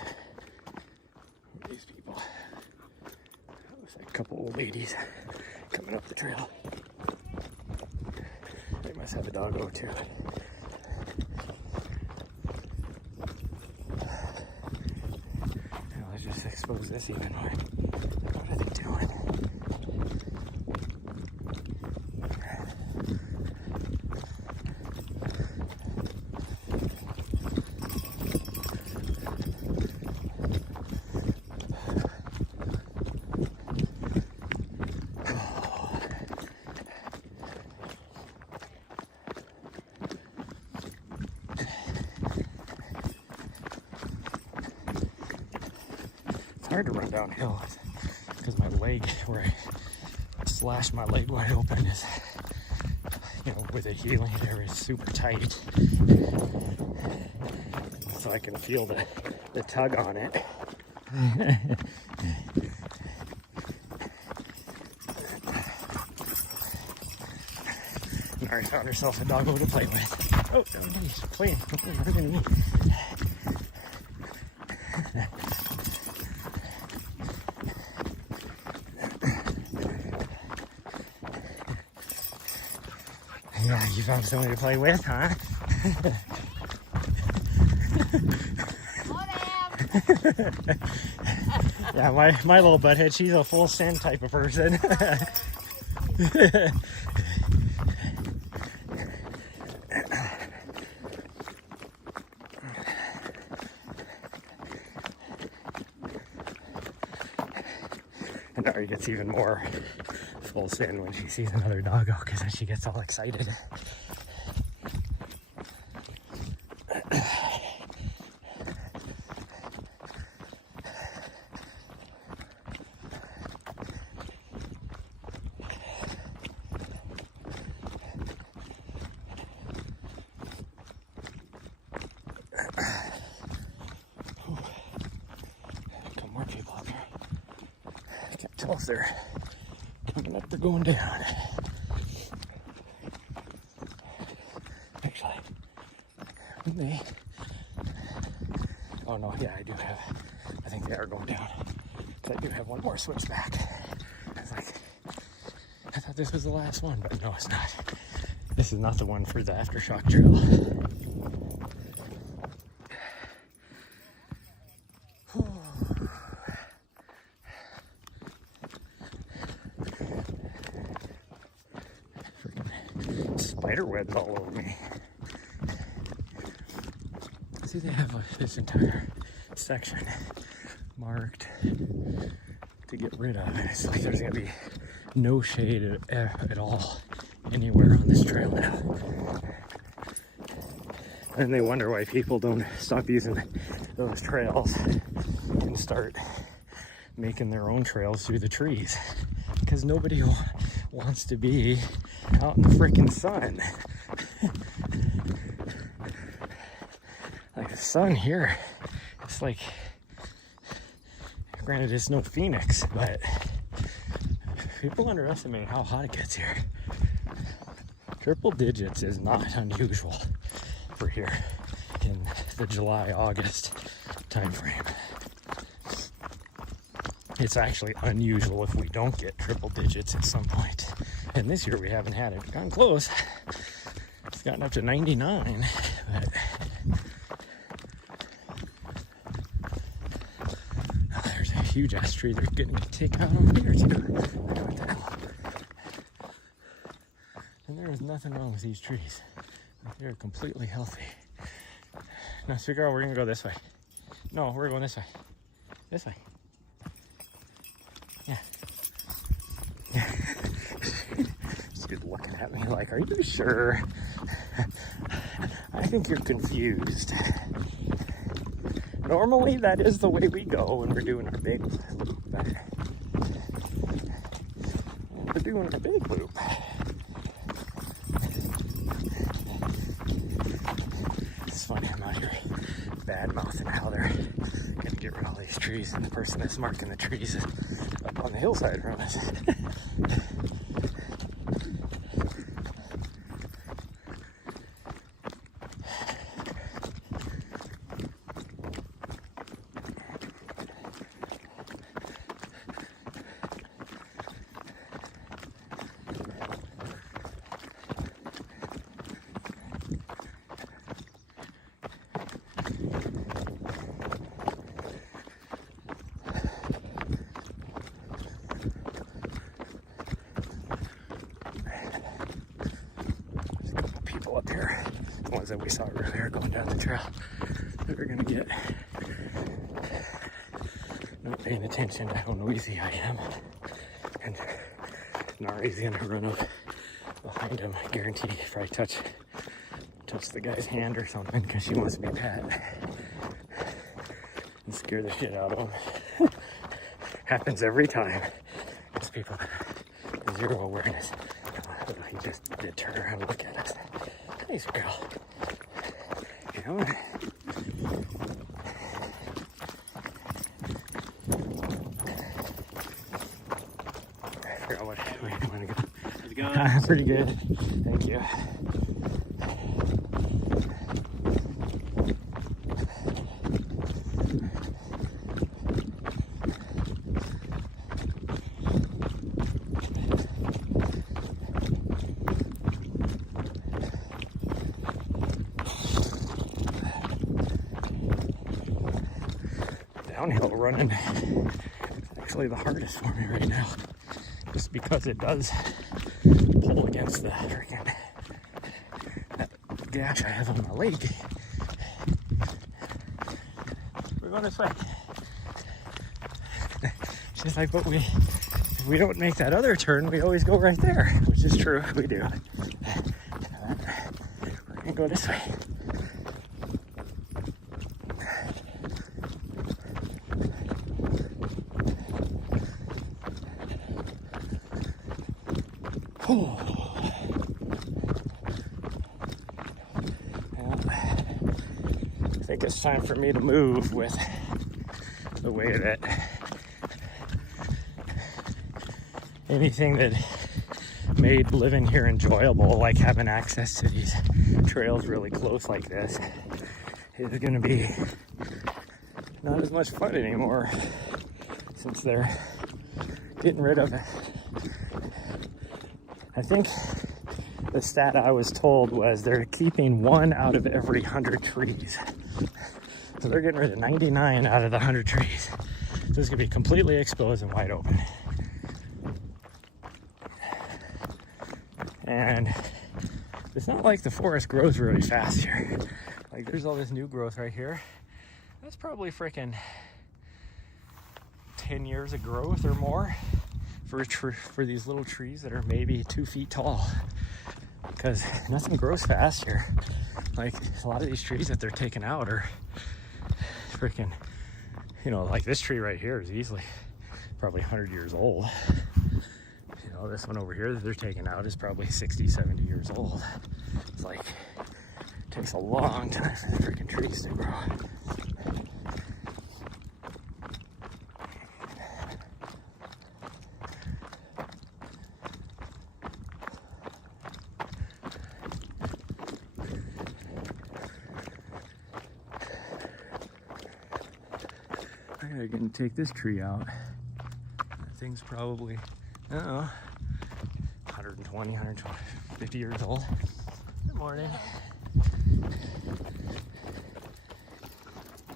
These people. That looks like a couple old ladies coming up the trail. They must have a doggo too. Now let's just expose this even more. What are they doing? Hard to run downhill because my leg, where I slashed my leg wide open, is, with a healing there is super tight. So I can feel the tug on it. Nari found herself a doggo to play with. Oh, she's playing. Look at me. Yeah, you found somebody to play with, huh? Yeah, my little butthead, she's a full send type of person. And Nari gets even more full send when she sees another doggo, because then she gets all excited. Got more people up here. I can't tell if they're coming up or going down. Actually, oh no, yeah, I do have I think they are going down. Because I do have one more switch back. I was like, I thought this was the last one, but no, it's not. This is not the one for the aftershock trail. Freaking spider webs all over me. See, they have this entire section marked to get rid of, and it's like there's gonna be no shade at all anywhere on this trail now. And they wonder why people don't stop using those trails and start making their own trails through the trees, because nobody wants to be out in the freaking sun. Like the sun here, it's like, granted it's no Phoenix, but people underestimate how hot it gets here. Triple digits is not unusual for here in the July-August time frame. It's actually unusual if we don't get triple digits at some point. And this year we haven't had it. Gotten close. It's gotten up to 99, but there's a huge ass tree they're gonna take out over here too. What the hell? And there is nothing wrong with these trees. They're completely healthy. Now, figure out we're gonna go this way. No, we're going this way. This way. Yeah. She's looking at me like, are you sure? I think you're confused. Normally, that is the way we go when we're doing our big loop. But we're doing our big loop. It's funny, I'm out here bad mouthing how they're gonna get rid of all these trees, and the person that's marking the trees is up on the hillside from us. Up here, the ones that we saw earlier going down the trail, that are gonna get not paying attention to how noisy I am, and Nari's gonna run up behind him. I guarantee if I touch the guy's hand or something because she wants to be pat and scare the shit out of him. Happens every time. It's people with zero awareness. He just did turn around and look at us. Nice girl. You know? I forgot what way I want to go. How's it going? Pretty good. Thank you. Downhill running is actually the hardest for me right now, just because it does pull against the freaking that gash I have on my leg. We're going this way. She's like, but if we don't make that other turn, we always go right there, which is true, we do. We're gonna go this way. Yeah. I think it's time for me to move with the way that anything that made living here enjoyable, like having access to these trails really close like this, is going to be not as much fun anymore since they're getting rid of it. I think the stat I was told was they're keeping 1 out of every 100 trees. So they're getting rid of 99 out of the 100 trees. So it's gonna be completely exposed and wide open. And it's not like the forest grows really fast here. Like there's all this new growth right here. That's probably freaking 10 years of growth or more for these little trees that are maybe 2 feet tall. Because nothing grows fast here. Like a lot of these trees that they're taking out are freaking, you know, like this tree right here is easily probably 100 years old. You know, this one over here that they're taking out is probably 60, 70 years old. It's like, it takes a long time for the freaking trees to grow. I'm gonna take this tree out. That thing's probably, I don't know, 120, 150 years old. Good morning.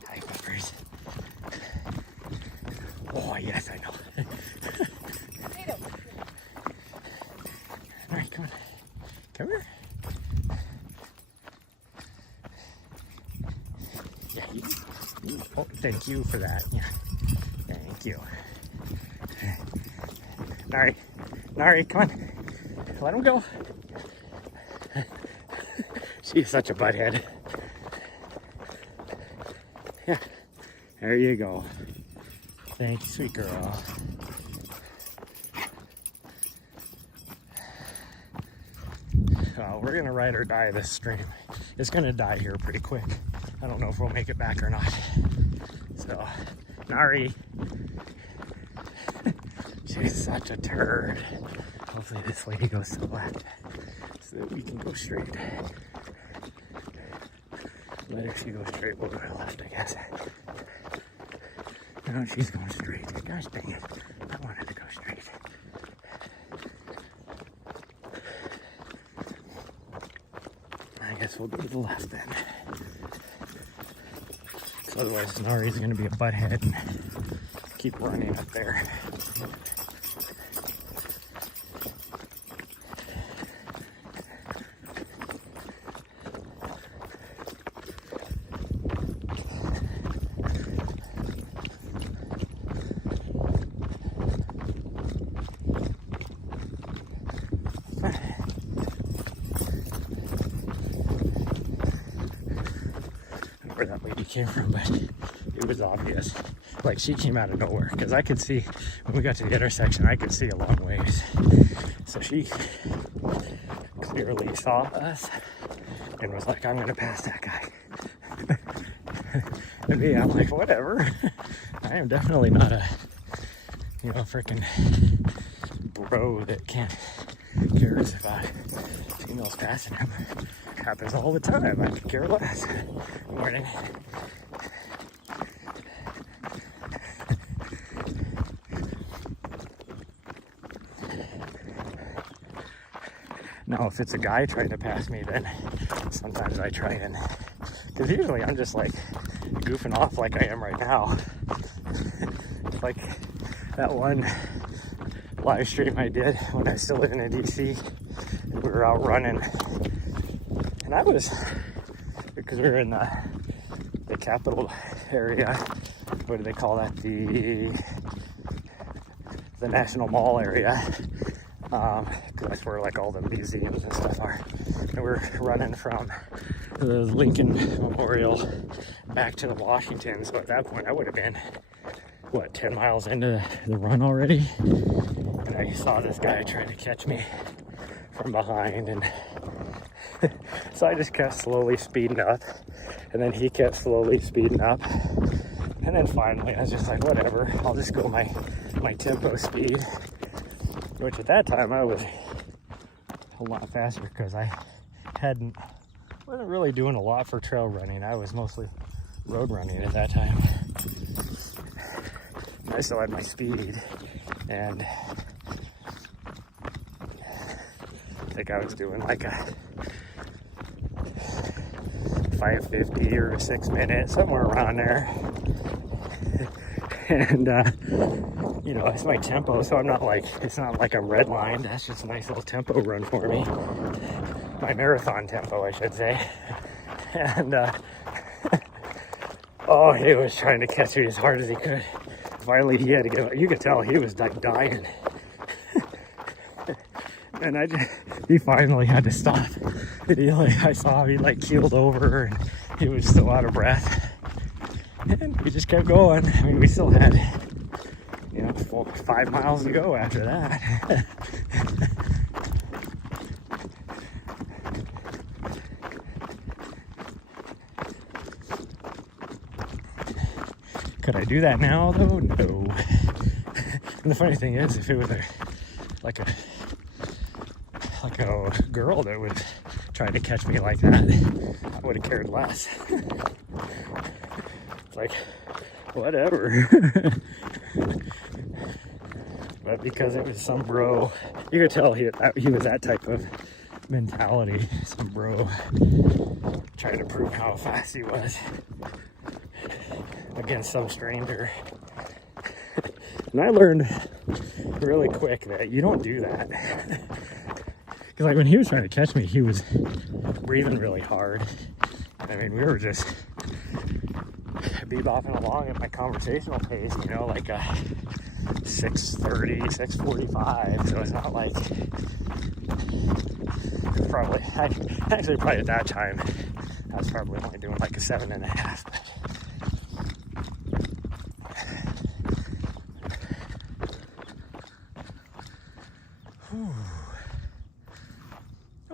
Hi, peppers. Oh, yes, I know. All right, come on. Come here. Yeah, oh, thank you for that. Yeah, thank you. Nari, come on. Let him go. She's such a butthead. Yeah, there you go. Thank you, sweet girl. We're gonna ride or die this stream. It's gonna die here pretty quick. I don't know if we'll make it back or not. So, Nari. She's such a turd. Hopefully this lady goes to the left so that we can go straight. Let if she goes straight, we'll go to the left, I guess. No, she's going straight. Gosh dang it. I wanted to go straight. I guess we'll go to the left then. So otherwise Nari's gonna be a butthead and keep running up there. Where that lady came from, but it was obvious. Like she came out of nowhere because I could see when we got to the intersection, I could see a long ways. So she clearly saw us and was like, I'm gonna pass that guy. And me, I'm like, whatever. I am definitely not a, you know, freaking bro that can't cares if a female's passing him. Happens all the time. I could care less. Good morning. Now, if it's a guy trying to pass me, then sometimes I try and, because usually I'm just like goofing off like I am right now. Like that one live stream I did when I was still living in DC. We were out running. And I was, because we were in the capital area, what do they call that? The National Mall area. Because that's where like all the museums and stuff are. And we're running from the Lincoln Memorial back to the Washington. So at that point I would have been, what, 10 miles into the run already? And I saw this guy trying to catch me from behind, and so I just kept slowly speeding up, and then he kept slowly speeding up, and then finally I was just like, whatever, I'll just go my tempo speed, which at that time I was a lot faster because I wasn't really doing a lot for trail running. I was mostly road running at that time. I still had my speed, and I think I was doing like a 5:50 or a 6 minute, somewhere around there. And you know, it's my tempo, so I'm not like, it's not like a red line. That's just a nice little tempo run for me, my marathon tempo, I should say. And oh, he was trying to catch me as hard as he could. Finally, he had to give up. You could tell he was like dying. And he finally had to stop. And I saw him, he like keeled over, and he was still out of breath. And we just kept going. I mean, we still had, you know, 5 miles to go after that. Could I do that now, though? No. And the funny thing is, if it was like a girl that would try to catch me like that, I would have cared less. It's like, whatever. But because it was some bro, you could tell he was that type of mentality. Some bro trying to prove how fast he was against some stranger. And I learned really quick that you don't do that. Because like when he was trying to catch me, he was breathing really hard. I mean, we were just bebopping along at my conversational pace, you know, like 6:30, 6:45. So it's not like, it's probably, actually probably at that time, I was probably only doing like a 7.5.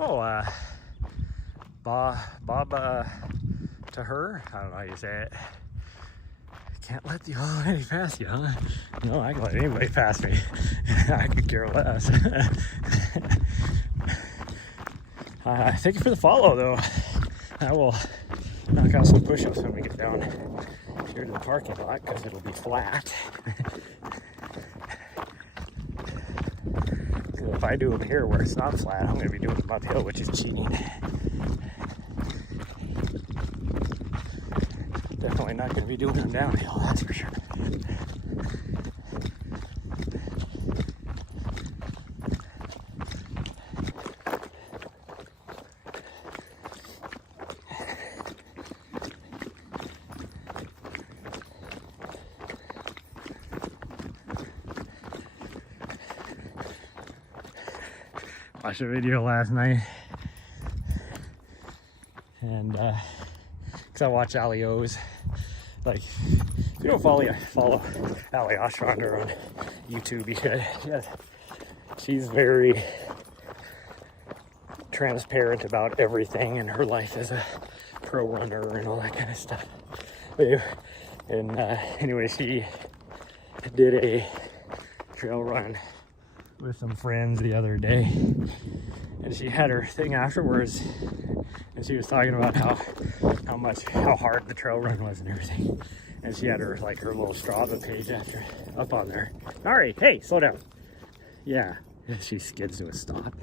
Oh, Bob, to her, I don't know how you say it. Can't let the old lady pass you, huh? No, I can let anybody pass me. I could care less. Thank you for the follow, though. I will knock out some push-ups when we get down here to the parking lot, because it'll be flat. If I do them here where it's not flat, I'm going to be doing them uphill, which is cheating. Definitely not going to be doing them downhill, that's for sure. Watched a video last night, and because I watch Ali O's, like, if you don't follow Ali Ostrander on YouTube, you should. She's very transparent about everything in her life as a pro runner and all that kind of stuff. And anyway, she did a trail run with some friends the other day, and she had her thing afterwards, and she was talking about how hard the trail run was and everything, and she had her little Strava page up on there. Alright, hey, slow down. Yeah, she skids to a stop.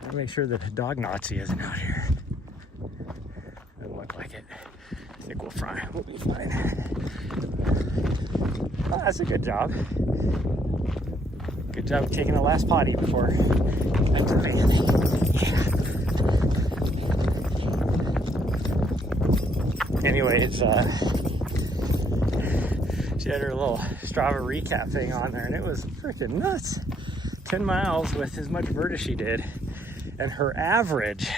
Gotta make sure that the dog Nazi isn't out here. Doesn't look like it. I think we'll be fine. Oh, that's a good job. Good job taking the last potty before entering. Yeah. Anyway, she had her little Strava recap thing on there, and it was freaking nuts. 10 miles with as much vert as she did, and her average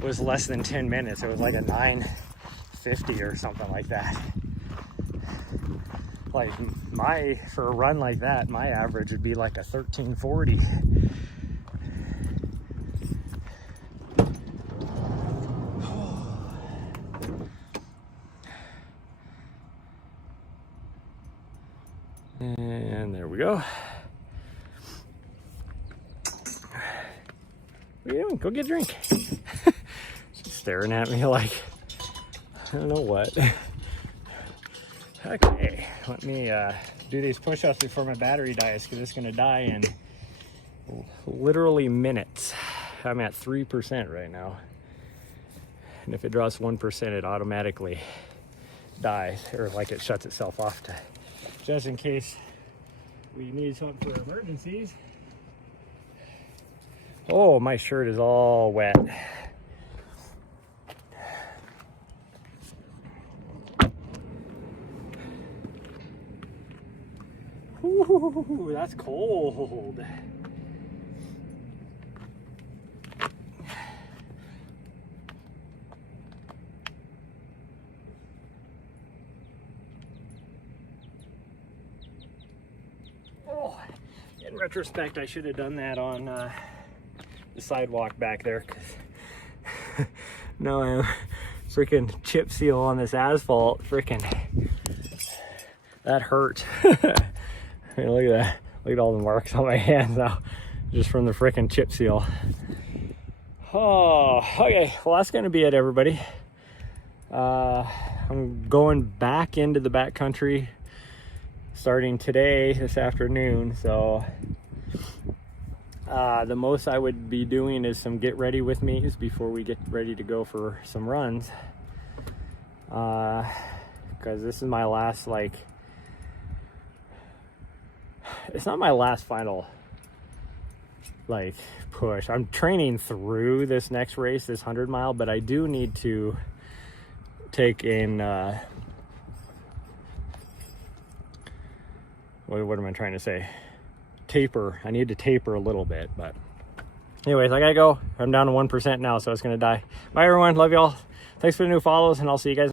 was less than 10 minutes. It was like a 9:50 or something like that. Like for a run like that, my average would be like a 13:40. And there we go. What are you doing? Go get a drink. She's staring at me like, I don't know what. Okay, let me do these push-ups before my battery dies, because it's gonna die in literally minutes. I'm at 3% right now. And if it drops 1%, it automatically dies, or like it shuts itself off, to just in case we need something for emergencies. Oh, my shirt is all wet. Ooh, that's cold. Oh, in retrospect, I should have done that on the sidewalk back there, because now I have freaking chip seal on this asphalt. Freaking, that hurt. I mean, look at that. Look at all the marks on my hands now, just from the freaking chip seal. Oh, okay. Well, that's going to be it, everybody. I'm going back into the backcountry starting today, this afternoon. So the most I would be doing is some get ready with me's before we get ready to go for some runs. Because this is my last, like, it's not my last final, like, push. I'm training through this next race, this 100-mile, but I do need to take in, what am I trying to say? Taper. I need to taper a little bit, but anyways, I gotta go. I'm down to 1% now, so it's gonna die. Bye, everyone. Love y'all. Thanks for the new follows, and I'll see you guys.